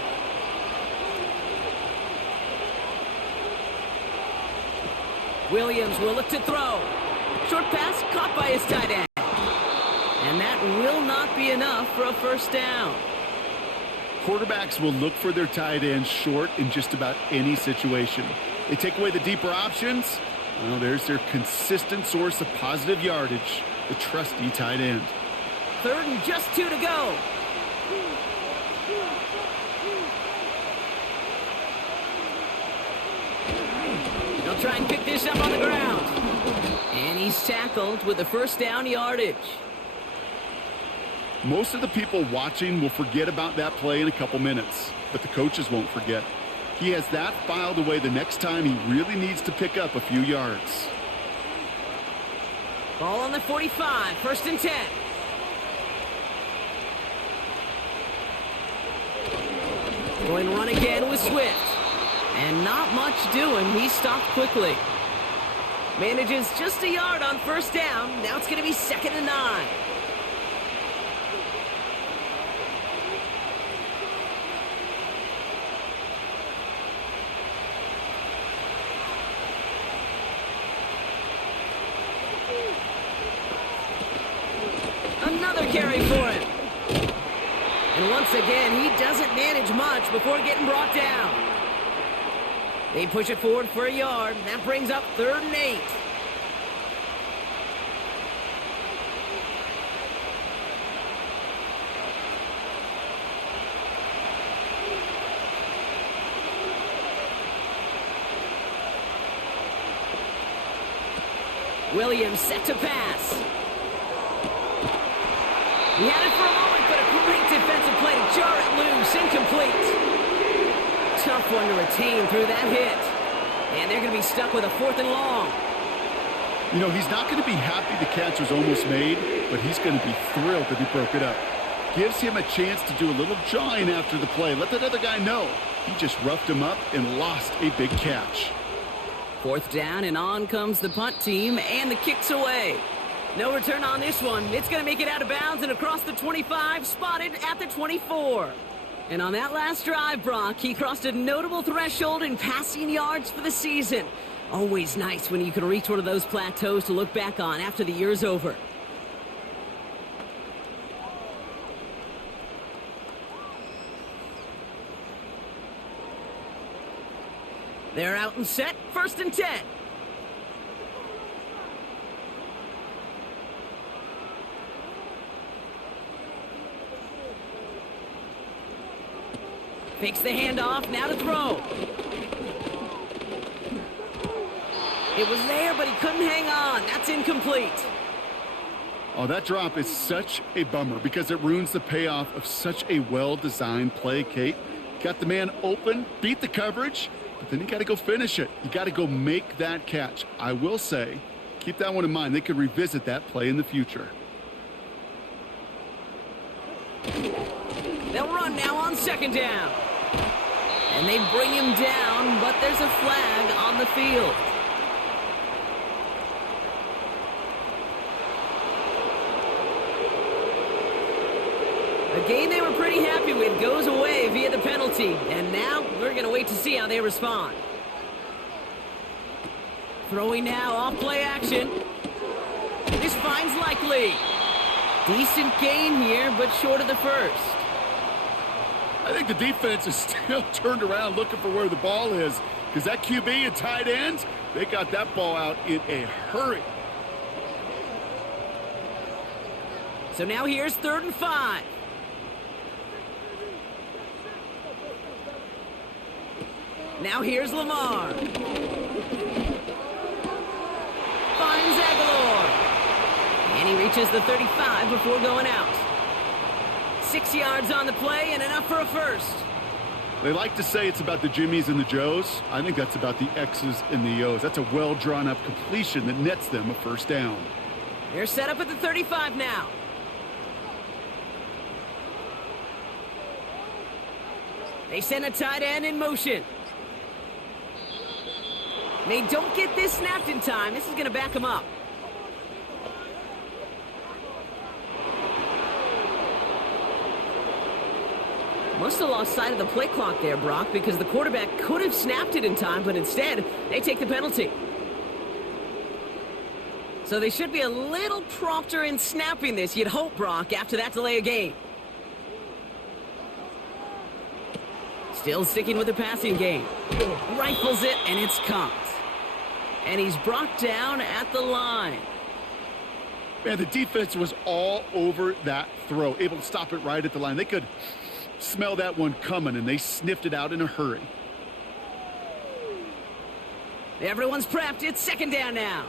Williams will look to throw. Short pass caught by his tight end. And that will not be enough for a first down. Quarterbacks will look for their tight end short in just about any situation. They take away the deeper options. Well, there's their consistent source of positive yardage, the trusty tight end. Third and just 2 to go. They'll try and pick this up on the ground. And he's tackled with the first down yardage. Most of the people watching will forget about that play in a couple minutes, but the coaches won't forget. He has that filed away the next time he really needs to pick up a few yards. Ball on the 45, first and 10. Going to run again with Swift. And not much doing. He stopped quickly. Manages just a yard on first down. Now it's going to be 2nd and 9. Another carry for him. And once again, he doesn't manage much before getting brought down. They push it forward for a yard. That brings up 3rd and 8. Williams set to pass. He had it for a moment, but a great defensive play to jar it loose. Incomplete. Tough one to retain through that hit. And they're going to be stuck with a 4th and long. You know, he's not going to be happy the catch was almost made, but he's going to be thrilled that he broke it up. Gives him a chance to do a little jawing after the play. Let that other guy know. He just roughed him up and lost a big catch. 4th down, and on comes the punt team, and the kick's away. No return on this one. It's going to make it out of bounds and across the 25, spotted at the 24. And on that last drive, Brock, he crossed a notable threshold in passing yards for the season. Always nice when you can reach one of those plateaus to look back on after the year's over. They're out and set, 1st and 10. Fakes the handoff, now to throw. It was there, but he couldn't hang on. That's incomplete. Oh, that drop is such a bummer because it ruins the payoff of such a well-designed play, Kate. Got the man open, beat the coverage, but then you got to go finish it. You got to go make that catch. I will say, keep that one in mind. They could revisit that play in the future. They'll run now on 2nd down. And they bring him down, but there's a flag on the field. A game they were pretty happy with goes away via the penalty. And now we're going to wait to see how they respond. Throwing now off play action. This finds likely. Decent gain here, but short of the first. I think the defense is still turned around looking for where the ball is because that QB and tight ends, they got that ball out in a hurry. So now here's 3rd and 5. Now here's Lamar. Finds Aguilar. And he reaches the 35 before going out. 6 yards on the play and enough for a first. They like to say it's about the Jimmies and the Joes. I think that's about the X's and the O's. That's a well-drawn-up completion that nets them a 1st down. They're set up at the 35 now. They send a tight end in motion. They don't get this snapped in time. This is going to back them up. Must have lost sight of the play clock there, Brock, because the quarterback could have snapped it in time, but instead, they take the penalty. So they should be a little prompter in snapping this, you'd hope, Brock, after that delay of game. Still sticking with the passing game. Rifles it, and it's caught. And he's brought down at the line. Man, the defense was all over that throw, able to stop it right at the line. They could smell that one coming, and they sniffed it out in a hurry. Everyone's prepped. It's 2nd down now.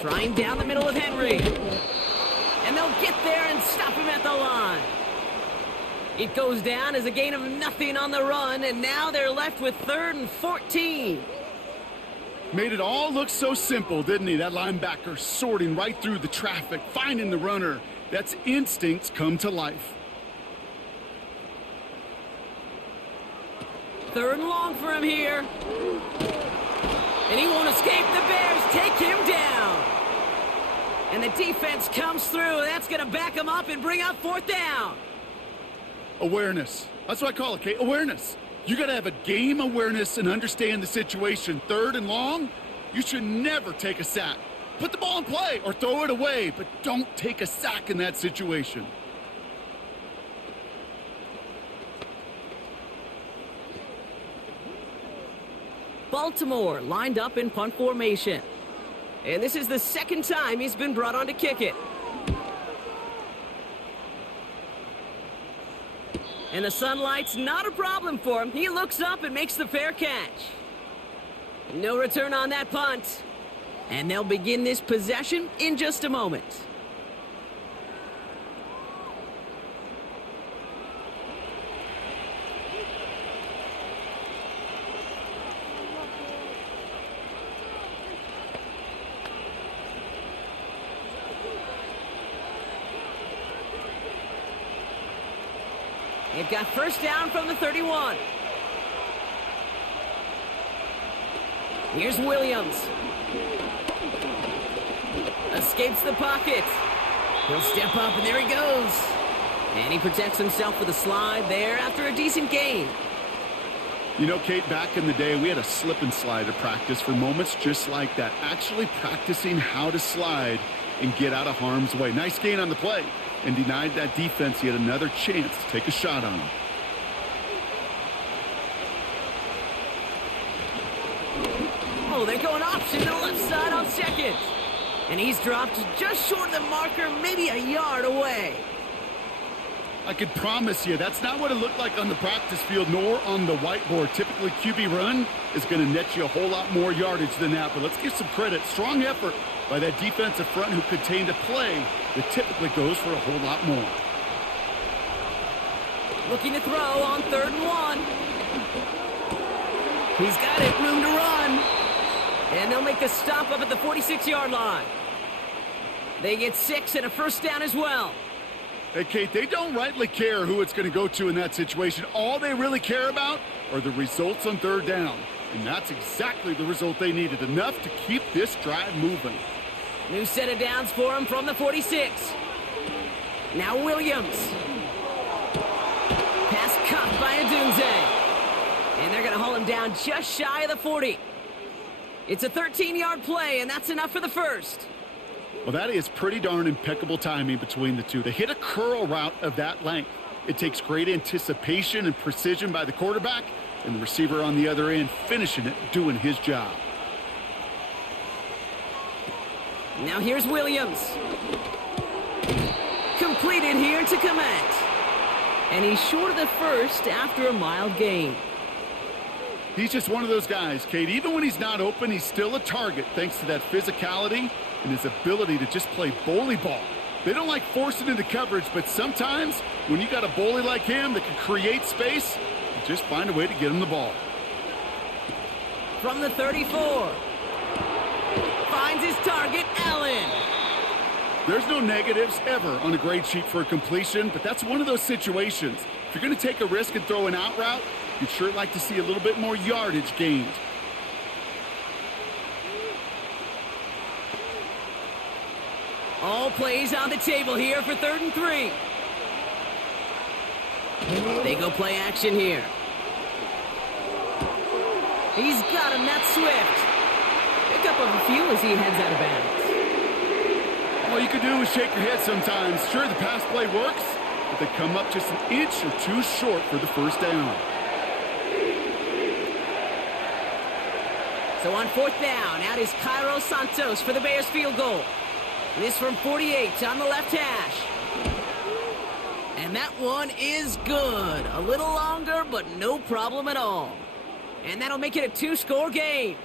Trying down the middle of Henry. And they'll get there and stop him at the line. It goes down as a gain of nothing on the run, and now they're left with 3rd and 14. Made it all look so simple, didn't he? That linebacker sorting right through the traffic, finding the runner. That's instincts come to life. 3rd and long for him here. And he won't escape. The Bears take him down. And the defense comes through. That's going to back him up and bring up 4th down. Awareness. That's what I call it, Kate. Awareness. You got to have a game awareness and understand the situation. 3rd and long, you should never take a sack. Put the ball in play or throw it away, but don't take a sack in that situation. Baltimore lined up in punt formation. And this is the 2nd time he's been brought on to kick it. And the sunlight's not a problem for him. He looks up and makes the fair catch. No return on that punt. And they'll begin this possession in just a moment. They've got first down from the 31. Here's Williams. Escapes the pocket. He'll step up, and there he goes. And he protects himself with a slide there after a decent gain. You know, Kate, back in the day, we had a slip and slide at practice for moments just like that. Actually practicing how to slide and get out of harm's way. Nice gain on the play. And denied that defense yet another chance to take a shot on him. Oh, they're going option to the left side on second. And he's dropped just short of the marker, maybe a yard away. I could promise you that's not what it looked like on the practice field nor on the whiteboard. Typically, QB run is going to net you a whole lot more yardage than that. But let's give some credit. Strong effort by that defensive front who contained a play that typically goes for a whole lot more. Looking to throw on 3rd and 1. He's got it, room to run. And they'll make the stop up at the 46-yard line. They get 6 and a first down as well. Hey, Kate, they don't rightly care who it's going to go to in that situation. All they really care about are the results on 3rd down. And that's exactly the result they needed. Enough to keep this drive moving. New set of downs for him from the 46. Now Williams. Pass caught by Adunze. And they're going to haul him down just shy of the 40. It's a 13-yard play, and that's enough for the first. Well, that is pretty darn impeccable timing between the two. They hit a curl route of that length. It takes great anticipation and precision by the quarterback, and the receiver on the other end finishing it, doing his job. Now here's Williams. Completed here to Komet. And he's short of the first after a mild gain. He's just one of those guys, Kate. Even when he's not open, he's still a target thanks to that physicality and his ability to just play bully ball. They don't like forcing into coverage, but sometimes when you got a bully like him that can create space, you just find a way to get him the ball. From the 34. Finds his target, Allen. There's no negatives ever on a grade sheet for a completion, but that's one of those situations. If you're going to take a risk and throw an out route, you'd sure like to see a little bit more yardage gained. All plays on the table here for 3rd and 3. They go play action here. He's got him, that's Swift. Pick up of a few as he heads out of bounds. All you can do is shake your head sometimes. Sure, the pass play works, but they come up just an inch or two short for the first down. So on 4th down, out is Cairo Santos for the Bears field goal. This from 48 on the left hash. And that one is good. A little longer, but no problem at all. And that'll make it a 2-score game.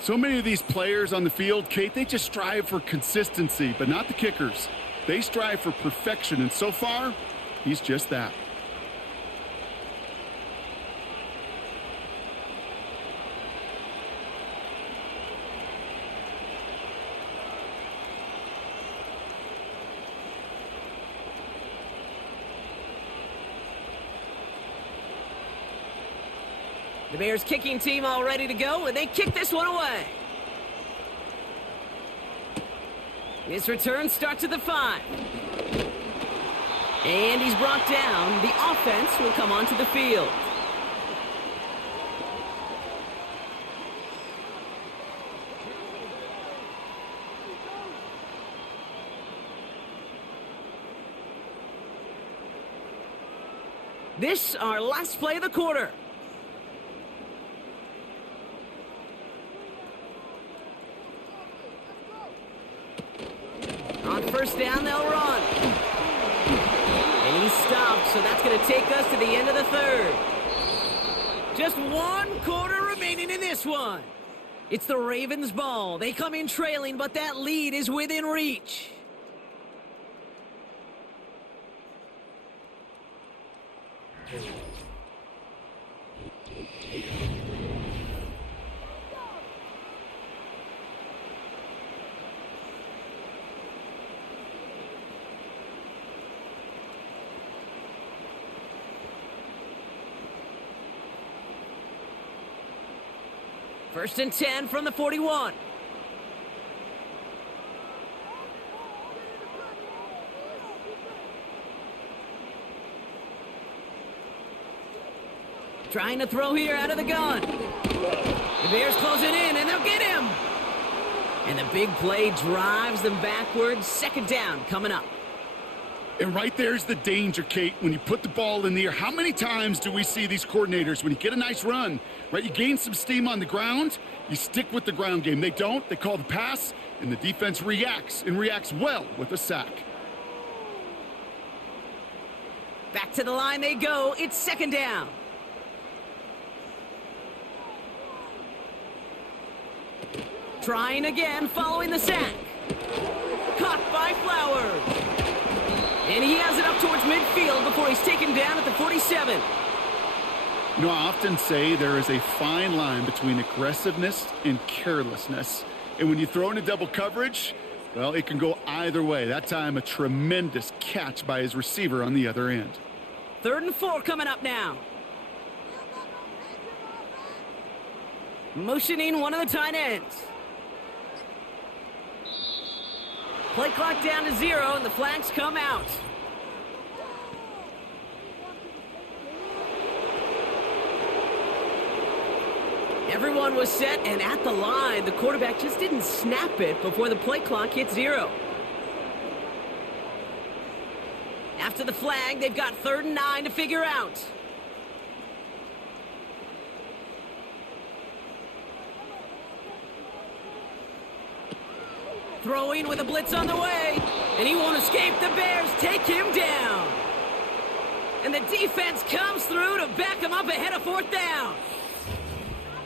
So many of these players on the field, Kate, they just strive for consistency, but not the kickers. They strive for perfection, and so far, he's just that. The Bears kicking team all ready to go, and they kick this one away. His return starts at the 5. And he's brought down. The offense will come onto the field. This our last play of the quarter. On 1st down, they'll run. And he's stopped so that's going to take us to the end of the third. Just 1 quarter remaining in this one. It's the Ravens' ball. They come in trailing, but that lead is within reach. First and 10 from the 41. Trying to throw here out of the gun. The Bears closing in, and they'll get him. And the big play drives them backwards. Second down coming up. And right there's the danger, Kate, when you put the ball in the air. How many times do we see these coordinators, when you get a nice run, right, you gain some steam on the ground, you stick with the ground game. They don't. They call the pass, and the defense reacts, and reacts well with a sack. Back to the line they go. It's second down. Trying again following the sack. Caught by Flowers. And he has it up towards midfield before he's taken down at the 47. You know, I often say there is a fine line between aggressiveness and carelessness. And when you throw into double coverage, well, it can go either way. That time, a tremendous catch by his receiver on the other end. 3rd and 4 coming up now. Motioning one of the tight ends. Play clock down to 0, and the flags come out. Everyone was set and at the line. The quarterback just didn't snap it before the play clock hit 0. After the flag, they've got 3rd and 9 to figure out. Throwing with a blitz on the way, and he won't escape. The Bears take him down. And the defense comes through to back him up ahead of 4th down.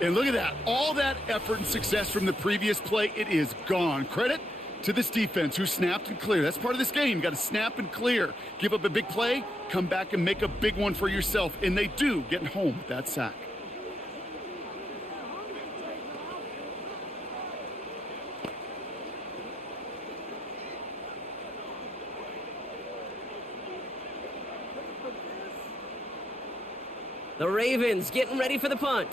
And look at that. All that effort and success from the previous play, it is gone. Credit to this defense who snapped and cleared. That's part of this game. You got to snap and clear. Give up a big play, come back and make a big one for yourself. And they do, getting home with that sack. The Ravens getting ready for the punt.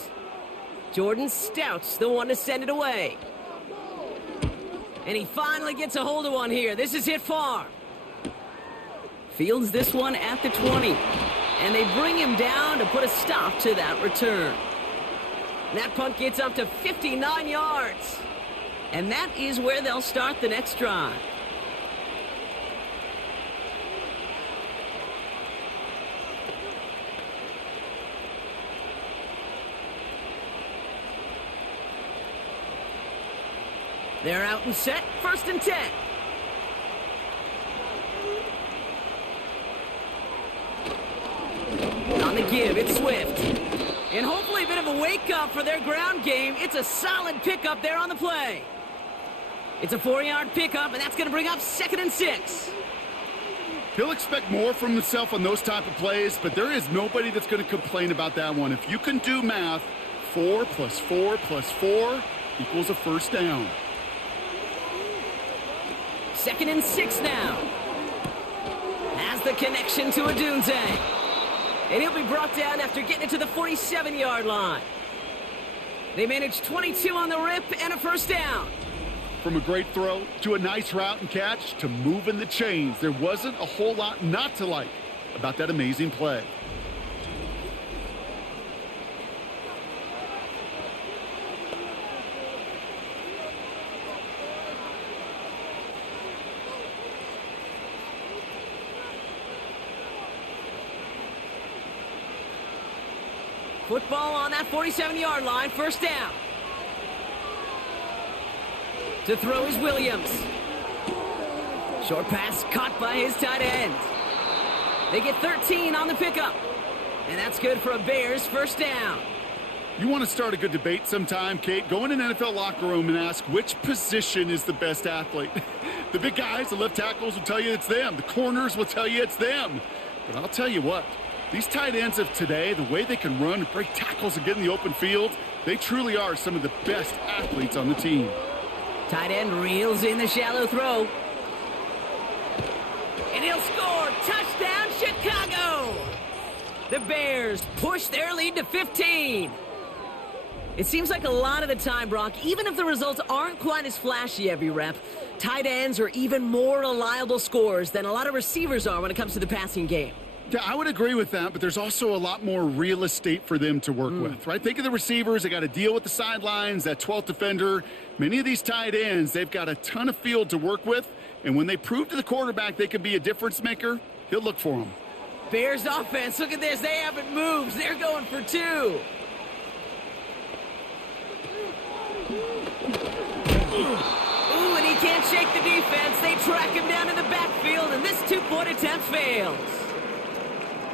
Jordan Stout's the one to send it away. And he finally gets a hold of one here. This is hit far. Fields this one at the 20. And they bring him down to put a stop to that return. That punt gets up to 59 yards. And that is where they'll start the next drive. They're out and set, 1st and 10. On the give, it's Swift. And hopefully a bit of a wake-up for their ground game. It's a solid pickup there on the play. It's a 4-yard pickup, and that's going to bring up 2nd and 6. He'll expect more from himself on those type of plays, but there is nobody that's going to complain about that one. If you can do math, 4 plus 4 plus 4 equals a 1st down. 2nd and 6 now. Has the connection to Odunze. And he'll be brought down after getting it to the 47-yard line. They managed 22 on the rip and a 1st down. From a great throw to a nice route and catch to moving the chains, there wasn't a whole lot not to like about that amazing play. Football on that 47-yard line, 1st down. To throw is Williams. Short pass caught by his tight end. They get 13 on the pickup. And that's good for a Bears first down. You want to start a good debate sometime, Kate? Go in an NFL locker room and ask which position is the best athlete. The big guys, the left tackles will tell you it's them. The corners will tell you it's them. But I'll tell you what, these tight ends of today, the way they can run and break tackles and get in the open field, they truly are some of the best athletes on the team. Tight end reels in the shallow throw. And he'll score. Touchdown, Chicago! The Bears push their lead to 15. It seems like a lot of the time, Brock, even if the results aren't quite as flashy every rep, tight ends are even more reliable scorers than a lot of receivers are when it comes to the passing game. Yeah, I would agree with that, but there's also a lot more real estate for them to work with, right? Think of the receivers. They got to deal with the sidelines, that 12th defender. Many of these tight ends, they've got a ton of field to work with, and when they prove to the quarterback they can be a difference maker, he'll look for them. Bears offense, look at this. They haven't moved. They're going for 2. Ooh, and he can't shake the defense. They track him down in the backfield, and this 2-point attempt fails.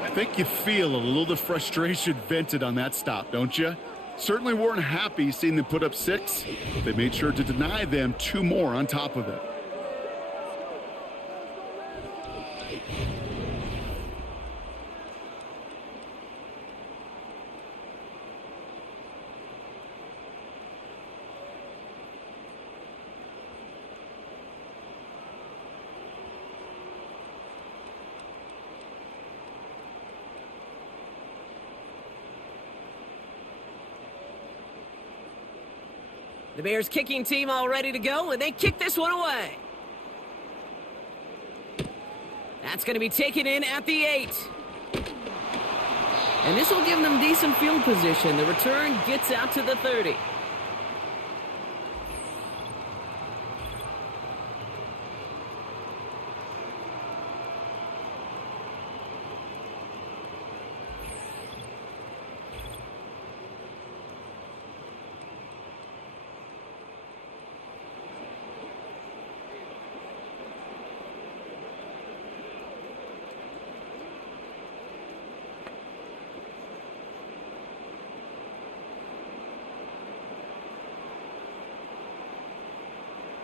I think you feel a little of the frustration vented on that stop, don't you? Certainly weren't happy seeing them put up 6. They made sure to deny them 2 more on top of it. The Bears kicking team all ready to go, and they kick this one away. That's going to be taken in at the 8. And this will give them decent field position. The return gets out to the 30.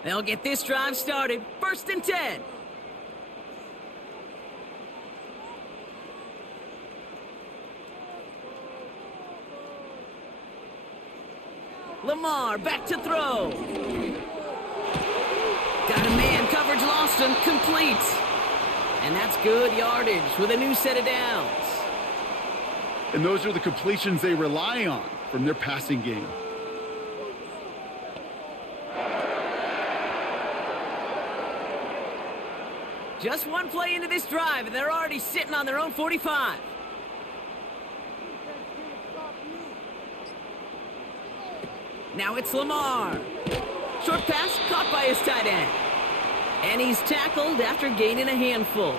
They'll get this drive started. 1st and 10. Lamar back to throw. Got a man, coverage lost him, complete. And that's good yardage with a new set of downs. And those are the completions they rely on from their passing game. Just one play into this drive, and they're already sitting on their own 45. Now it's Lamar. Short pass caught by his tight end. And he's tackled after gaining a handful.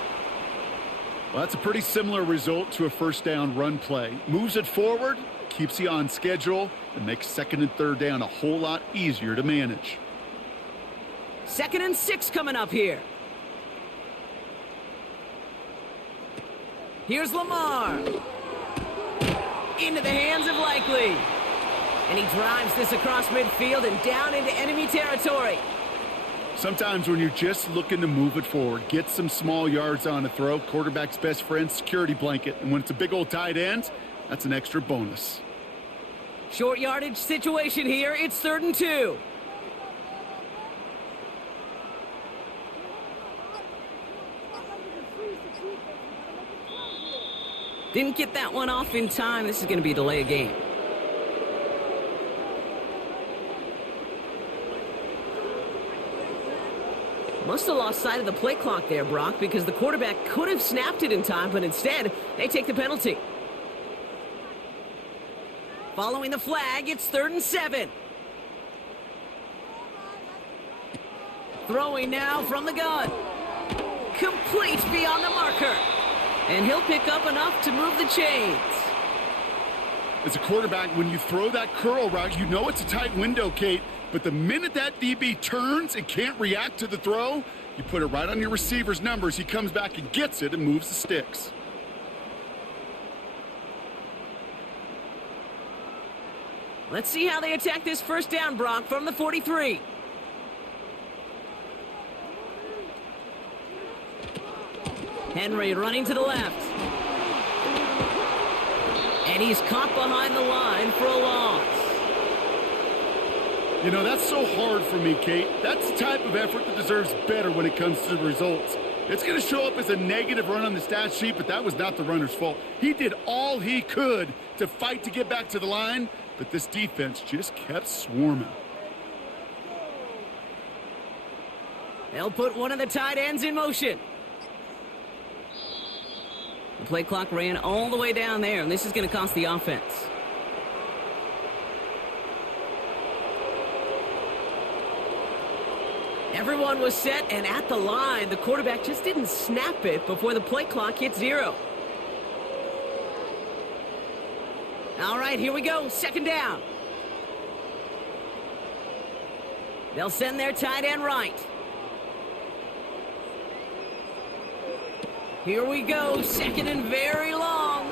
Well, that's a pretty similar result to a first down run play. Moves it forward, keeps you on schedule, and makes 2nd and 3rd down a whole lot easier to manage. 2nd and 6 coming up here. Here's Lamar. Into the hands of Likely. And he drives this across midfield and down into enemy territory. Sometimes when you're just looking to move it forward, get some small yards on a throw, quarterback's best friend, security blanket. And when it's a big old tight end, that's an extra bonus. Short yardage situation here. It's 3rd and 2. Didn't get that one off in time. This is going to be a delay of game. Must have lost sight of the play clock there, Brock, because the quarterback could have snapped it in time, but instead, they take the penalty. Following the flag, it's 3rd and 7. Throwing now from the gun. Complete beyond the marker. And he'll pick up enough to move the chains. As a quarterback, when you throw that curl route, you know it's a tight window, Kate. But the minute that DB turns and can't react to the throw, you put it right on your receiver's numbers. He comes back and gets it and moves the sticks. Let's see how they attack this first down, Brock, from the 43. Henry running to the left. And he's caught behind the line for a loss. You know, that's so hard for me, Kate. That's the type of effort that deserves better when it comes to the results. It's going to show up as a negative run on the stat sheet, but that was not the runner's fault. He did all he could to fight to get back to the line, but this defense just kept swarming. They'll put one of the tight ends in motion. The play clock ran all the way down there, and this is going to cost the offense. Everyone was set and at the line. The quarterback just didn't snap it before the play clock hit 0. All right, here we go. Second down. They'll send their tight end right. Here we go. Second and very long.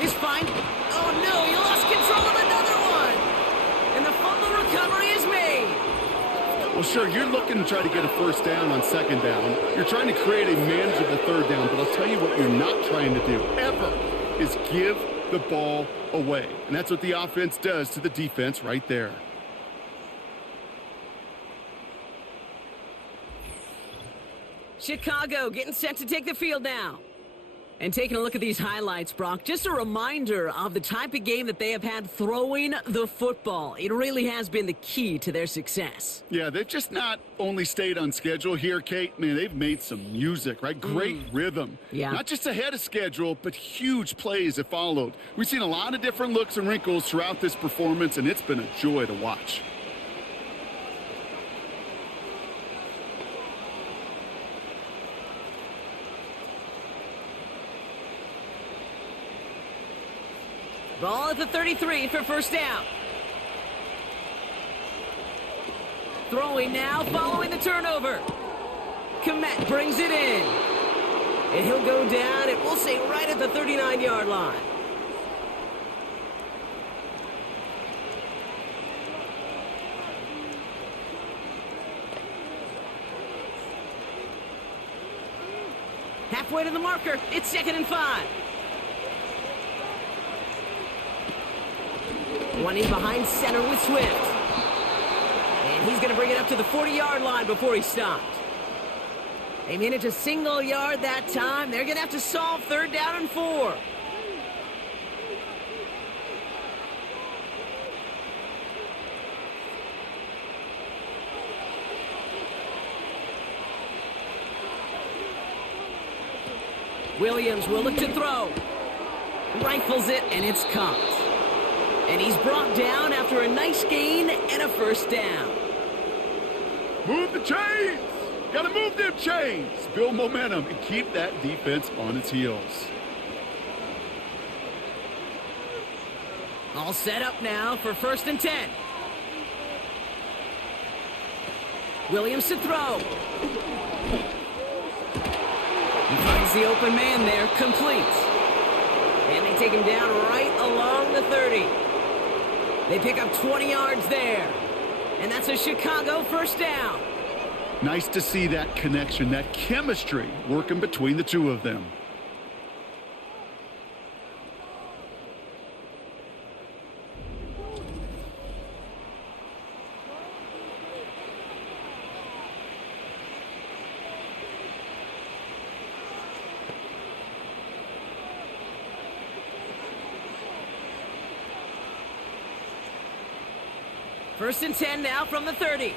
This fine. Oh, no. You lost control of another one. And the fumble recovery is made. Well, sure, you're looking to try to get a first down on second down. You're trying to create a manageable third down, but I'll tell you what you're not trying to do ever is give the ball away. And that's what the offense does to the defense right there. Chicago getting set to take the field now. And taking a look at these highlights, Brock, just a reminder of the type of game that they have had throwing the football. It really has been the key to their success. Yeah, they've just not only stayed on schedule here, Kate. Man, they've made some music, right? Great rhythm. Yeah. Not just ahead of schedule, but huge plays have followed. We've seen a lot of different looks and wrinkles throughout this performance, and it's been a joy to watch. Ball at the 33 for first down. Throwing now, following the turnover. Komet brings it in. And he'll go down, and we'll say right at the 39-yard line. Halfway to the marker, it's 2nd and 5. One in behind center with Swift. And he's going to bring it up to the 40-yard line before he stopped. They made it to single yard that time. They're going to have to solve 3rd down and 4. Williams will look to throw. Rifles it, and it's caught. And he's brought down after a nice gain and a first down. Move the chains! Gotta move them chains! Build momentum and keep that defense on its heels. All set up now for 1st and 10. Williams to throw. He finds the open man there, complete. And they take him down right along the 30. They pick up 20 yards there. And that's a Chicago first down. Nice to see that connection, that chemistry working between the two of them. First and 10 now from the 30.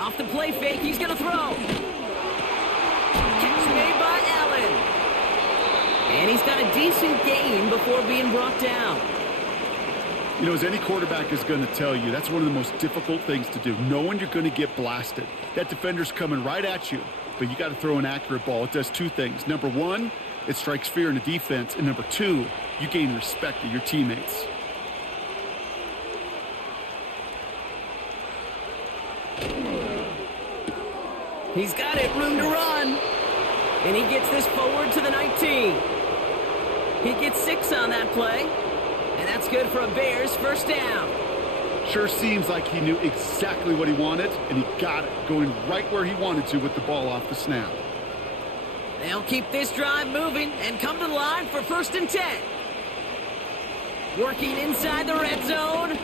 Off the play fake, he's going to throw. Catch made by Allen. And he's got a decent gain before being brought down. You know, as any quarterback is going to tell you, that's one of the most difficult things to do, knowing you're going to get blasted. That defender's coming right at you, but you got to throw an accurate ball. It does two things. Number one, it strikes fear in the defense. And number two, you gain respect of your teammates. He's got it, room to run. And he gets this forward to the 19. He gets 6 on that play. And that's good for a Bears first down. Sure seems like he knew exactly what he wanted, and he got it, going right where he wanted to with the ball off the snap. They'll keep this drive moving and come to the line for 1st and 10. Working inside the red zone.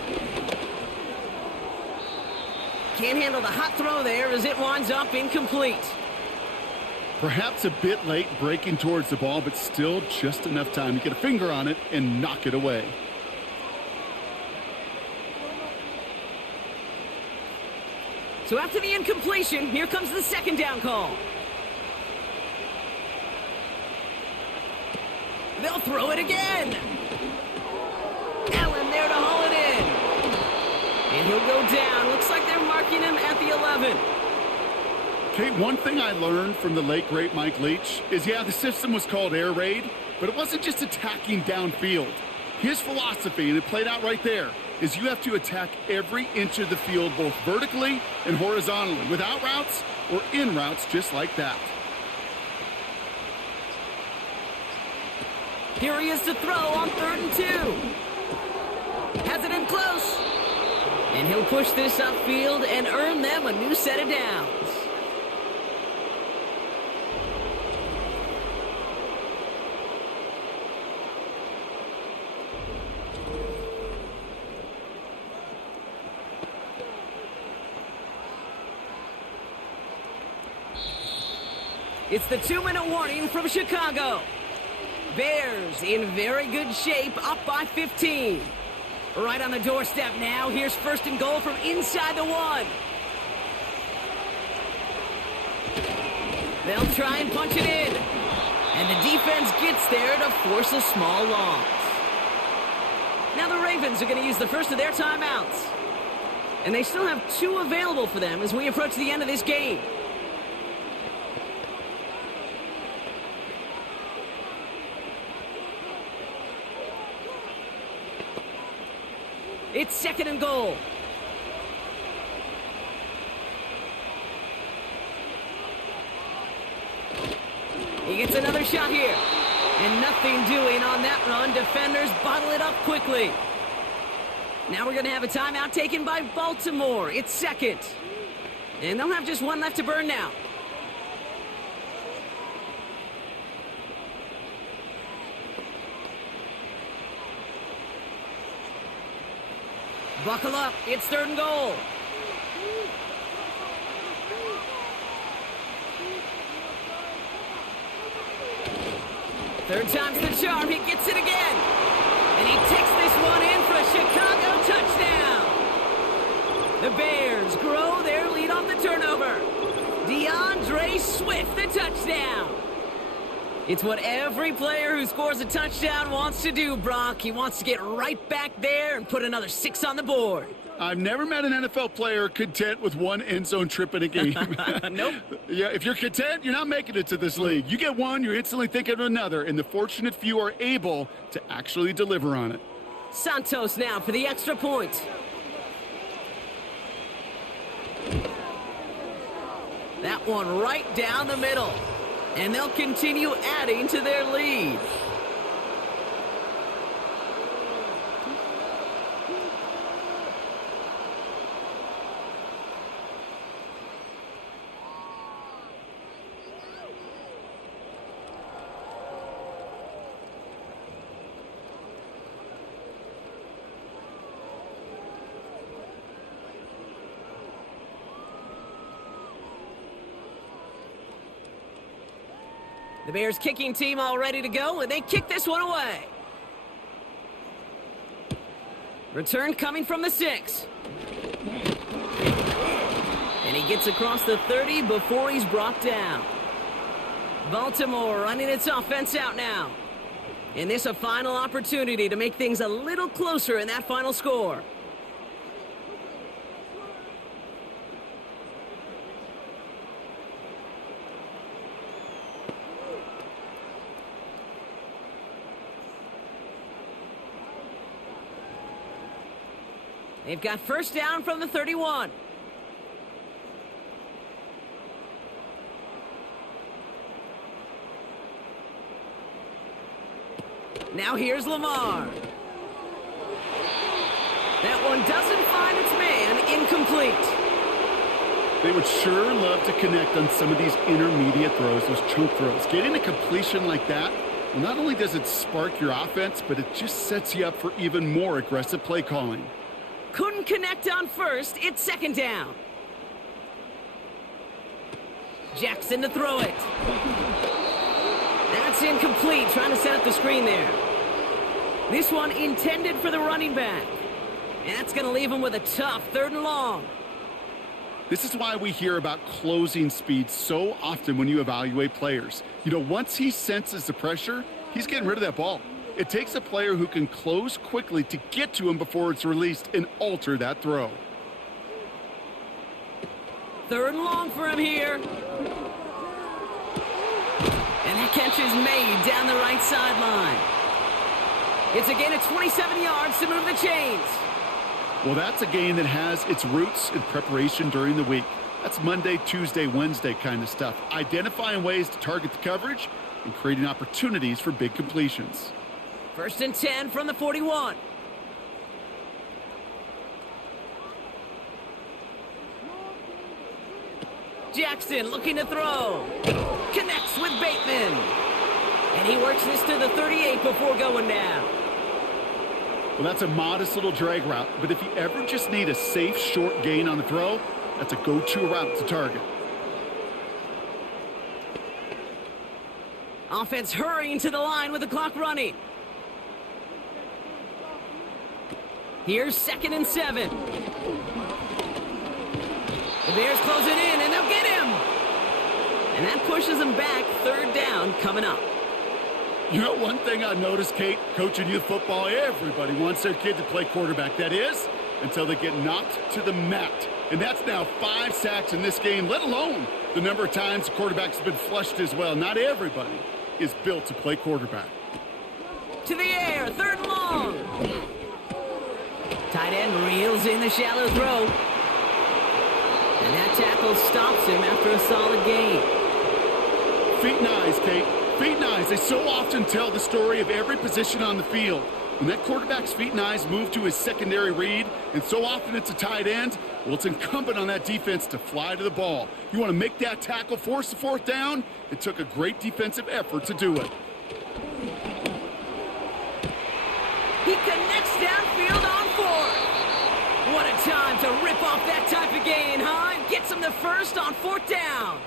Can't handle the hot throw there as it winds up incomplete. Perhaps a bit late breaking towards the ball, but still just enough time to get a finger on it and knock it away. So after the incompletion, here comes the 2nd down call. They'll throw it again. Allen there to haul it in. And he'll go down. Looks like they're marking him at the 11. Okay, one thing I learned from the late, great Mike Leach is, yeah, the system was called air raid, but it wasn't just attacking downfield. His philosophy, and it played out right there, is you have to attack every inch of the field, both vertically and horizontally, without routes or in routes just like that. Here he is to throw on 3rd and 2. Has it in close. And he'll push this upfield and earn them a new set of downs. It's the 2-minute warning from Chicago. Bears in very good shape, up by 15. Right on the doorstep now. Here's 1st and goal from inside the 1. They'll try and punch it in. And the defense gets there to force a small loss. Now the Ravens are going to use the first of their timeouts. And they still have 2 available for them as we approach the end of this game. It's 2nd and goal. He gets another shot here. And nothing doing on that run. Defenders bottle it up quickly. Now we're going to have a timeout taken by Baltimore. It's 2nd. And they'll have just 1 left to burn now. Buckle up. It's 3rd and goal. Third time's the charm. He gets it again. And he takes this one in for a Chicago touchdown. The Bears grow their lead off the turnover. DeAndre Swift, the touchdown. It's what every player who scores a touchdown wants to do, Brock. He wants to get right back there and put another 6 on the board. I've never met an NFL player content with 1 end zone trip in a game. Nope. Yeah, if you're content, you're not making it to this league. You get 1, you're instantly thinking of another, and the fortunate few are able to actually deliver on it. Santos now for the extra point. That one right down the middle. And they'll continue adding to their lead. The Bears kicking team all ready to go, and they kick this one away. Return coming from the 6. And he gets across the 30 before he's brought down. Baltimore running its offense out now. And this a final opportunity to make things a little closer in that final score. They've got first down from the 31. Now here's Lamar. That one doesn't find its man. Incomplete. They would sure love to connect on some of these intermediate throws, those chunk throws. Getting a completion like that, well, not only does it spark your offense, but it just sets you up for even more aggressive play calling. Couldn't connect on first. It's second down. Jackson to throw it. That's incomplete. Trying to set up the screen there. This one intended for the running back. And that's going to leave him with a tough 3rd and long. This is why we hear about closing speed so often when you evaluate players. You know, once he senses the pressure, he's getting rid of that ball. It takes a player who can close quickly to get to him before it's released and alter that throw. 3rd and long for him here. And that catch is made down the right sideline. It's a gain of 27 yards to move the chains. Well, that's a game that has its roots in preparation during the week. That's Monday, Tuesday, Wednesday kind of stuff. Identifying ways to target the coverage and creating opportunities for big completions. 1st and 10 from the 41. Jackson looking to throw. Connects with Bateman. And he works this to the 38 before going down. Well, that's a modest little drag route, but if you ever just need a safe, short gain on the throw, that's a go-to route to target. Offense hurrying to the line with the clock running. Here's 2nd and 7. The Bears close it in, and they'll get him. And that pushes them back. 3rd down coming up. You know, one thing I noticed, Kate, coaching youth football, everybody wants their kid to play quarterback. That is, until they get knocked to the mat. And that's now 5 sacks in this game, let alone the number of times the quarterback's been flushed as well. Not everybody is built to play quarterback. To the air, 3rd and long. Tight end reels in the shallow throw. And that tackle stops him after a solid gain. Feet and eyes, Kate. Feet and eyes, they so often tell the story of every position on the field. When that quarterback's feet and eyes move to his secondary read, and so often it's a tight end, well, it's incumbent on that defense to fly to the ball. You want to make that tackle, force the 4th down? It took a great defensive effort to do it. He connects downfield on 4th. What a time to rip off that type of gain, huh? And gets him the first on 4th down.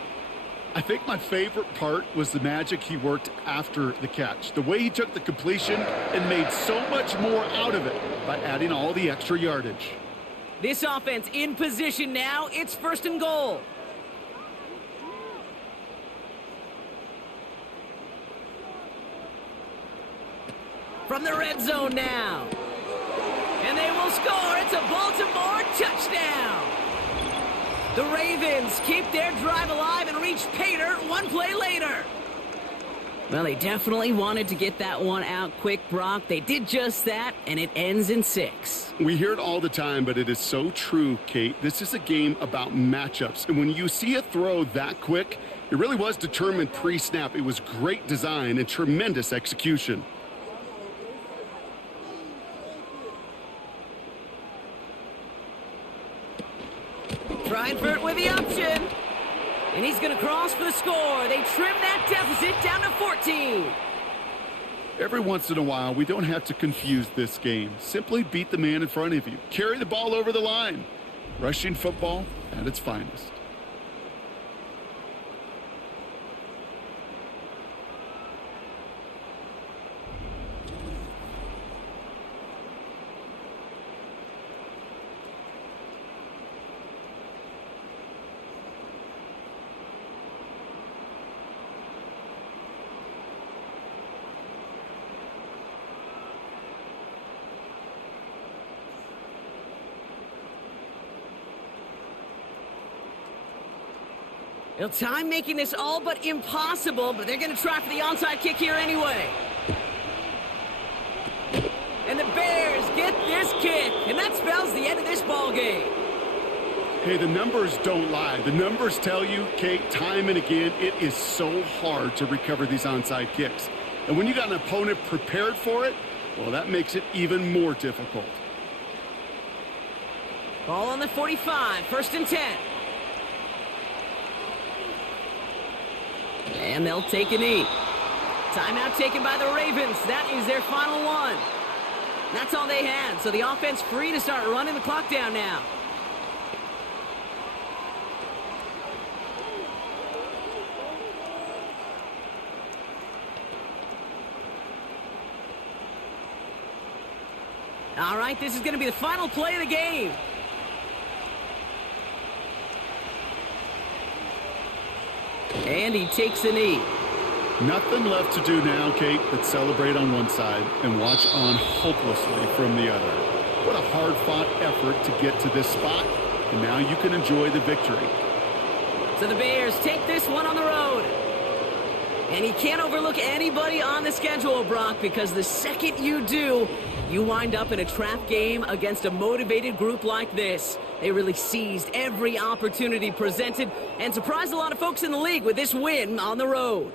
I think my favorite part was the magic he worked after the catch. The way he took the completion and made so much more out of it by adding all the extra yardage. This offense in position now. It's 1st and goal. From the red zone now. And they will score. It's a Baltimore touchdown. The Ravens keep their drive alive and reach pay dirt 1 play later. Well, they definitely wanted to get that one out quick, Brock. They did just that, and it ends in 6. We hear it all the time, but it is so true, Kate. This is a game about matchups. And when you see a throw that quick, it really was determined pre-snap. It was great design and tremendous execution. Reinfurt with the option. And he's going to cross for the score. They trim that deficit down to 14. Every once in a while, we don't have to confuse this game. Simply beat the man in front of you. Carry the ball over the line. Rushing football at its finest. Well, time making this all but impossible, but they're going to try for the onside kick here anyway. And the Bears get this kick, and that spells the end of this ball game. Hey, the numbers don't lie. The numbers tell you, Kate, time and again, it is so hard to recover these onside kicks. And when you got an opponent prepared for it, well, that makes it even more difficult. Ball on the 45, 1st and 10. And they'll take a knee. Timeout taken by the Ravens. That is their final one. That's all they had, so the offense free to start running the clock down now. All right, this is going to be the final play of the game. And he takes a knee. Nothing left to do now, Kate, but celebrate on one side and watch on hopelessly from the other. What a hard-fought effort to get to this spot, and now you can enjoy the victory. So the Bears take this one on the road. And you can't overlook anybody on the schedule, Brock, because the second you do, you wind up in a trap game against a motivated group like this. They really seized every opportunity presented and surprised a lot of folks in the league with this win on the road.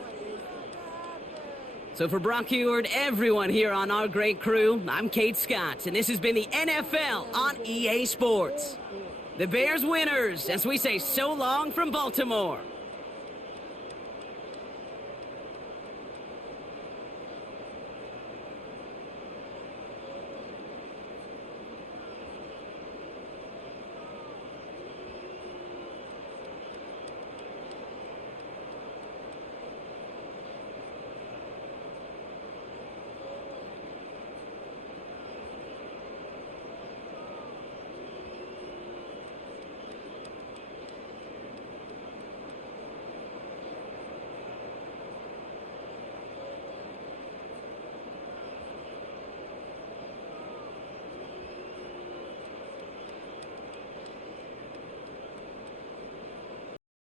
So for Brock Heward, everyone here on our great crew, I'm Kate Scott, and this has been the NFL on EA Sports. The Bears winners, as we say so long from Baltimore.